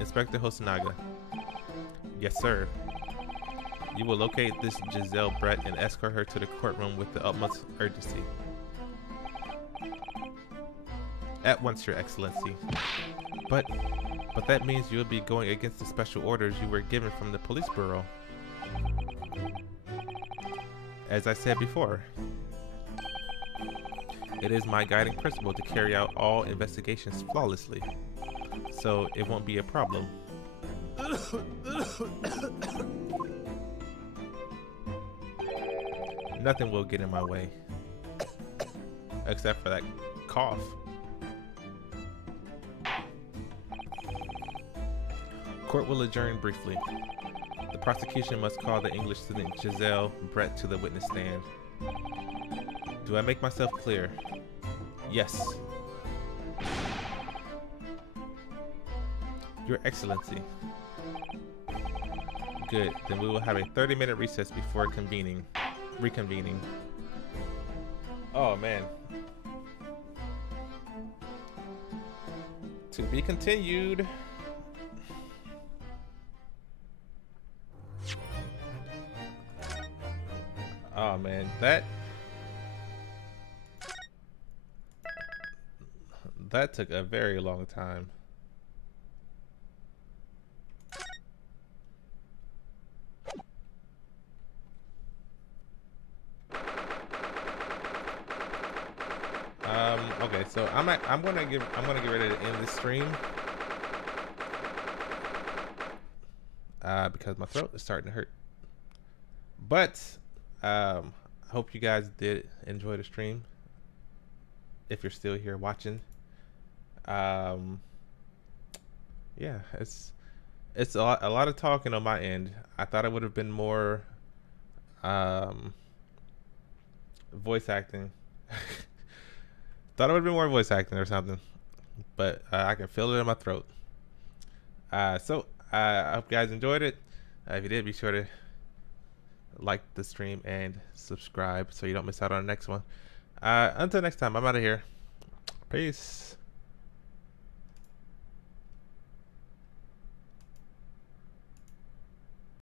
Inspector Hosonaga. Yes, sir. You will locate this Giselle Brett and escort her to the courtroom with the utmost urgency. At once, Your Excellency. But that means you'll be going against the special orders you were given from the police bureau. As I said before, it is my guiding principle to carry out all investigations flawlessly, so it won't be a problem. Nothing will get in my way, except for that cough. Court will adjourn briefly. The prosecution must call the English student Giselle Brett to the witness stand. Do I make myself clear? Yes. Your Excellency. Good, then we will have a 30-minute recess before reconvening. Oh man. To be continued. Oh man, that took a very long time. Okay, so I'm gonna get ready to end this stream because my throat is starting to hurt. But I hope you guys did enjoy the stream. If you're still here watching, yeah, it's a lot of talking on my end. I thought it would have been more voice acting. Thought it would have been more voice acting or something, but I can feel it in my throat. So I hope you guys enjoyed it. If you did, be sure to like the stream and subscribe so you don't miss out on the next one. Until next time, I'm out of here. Peace.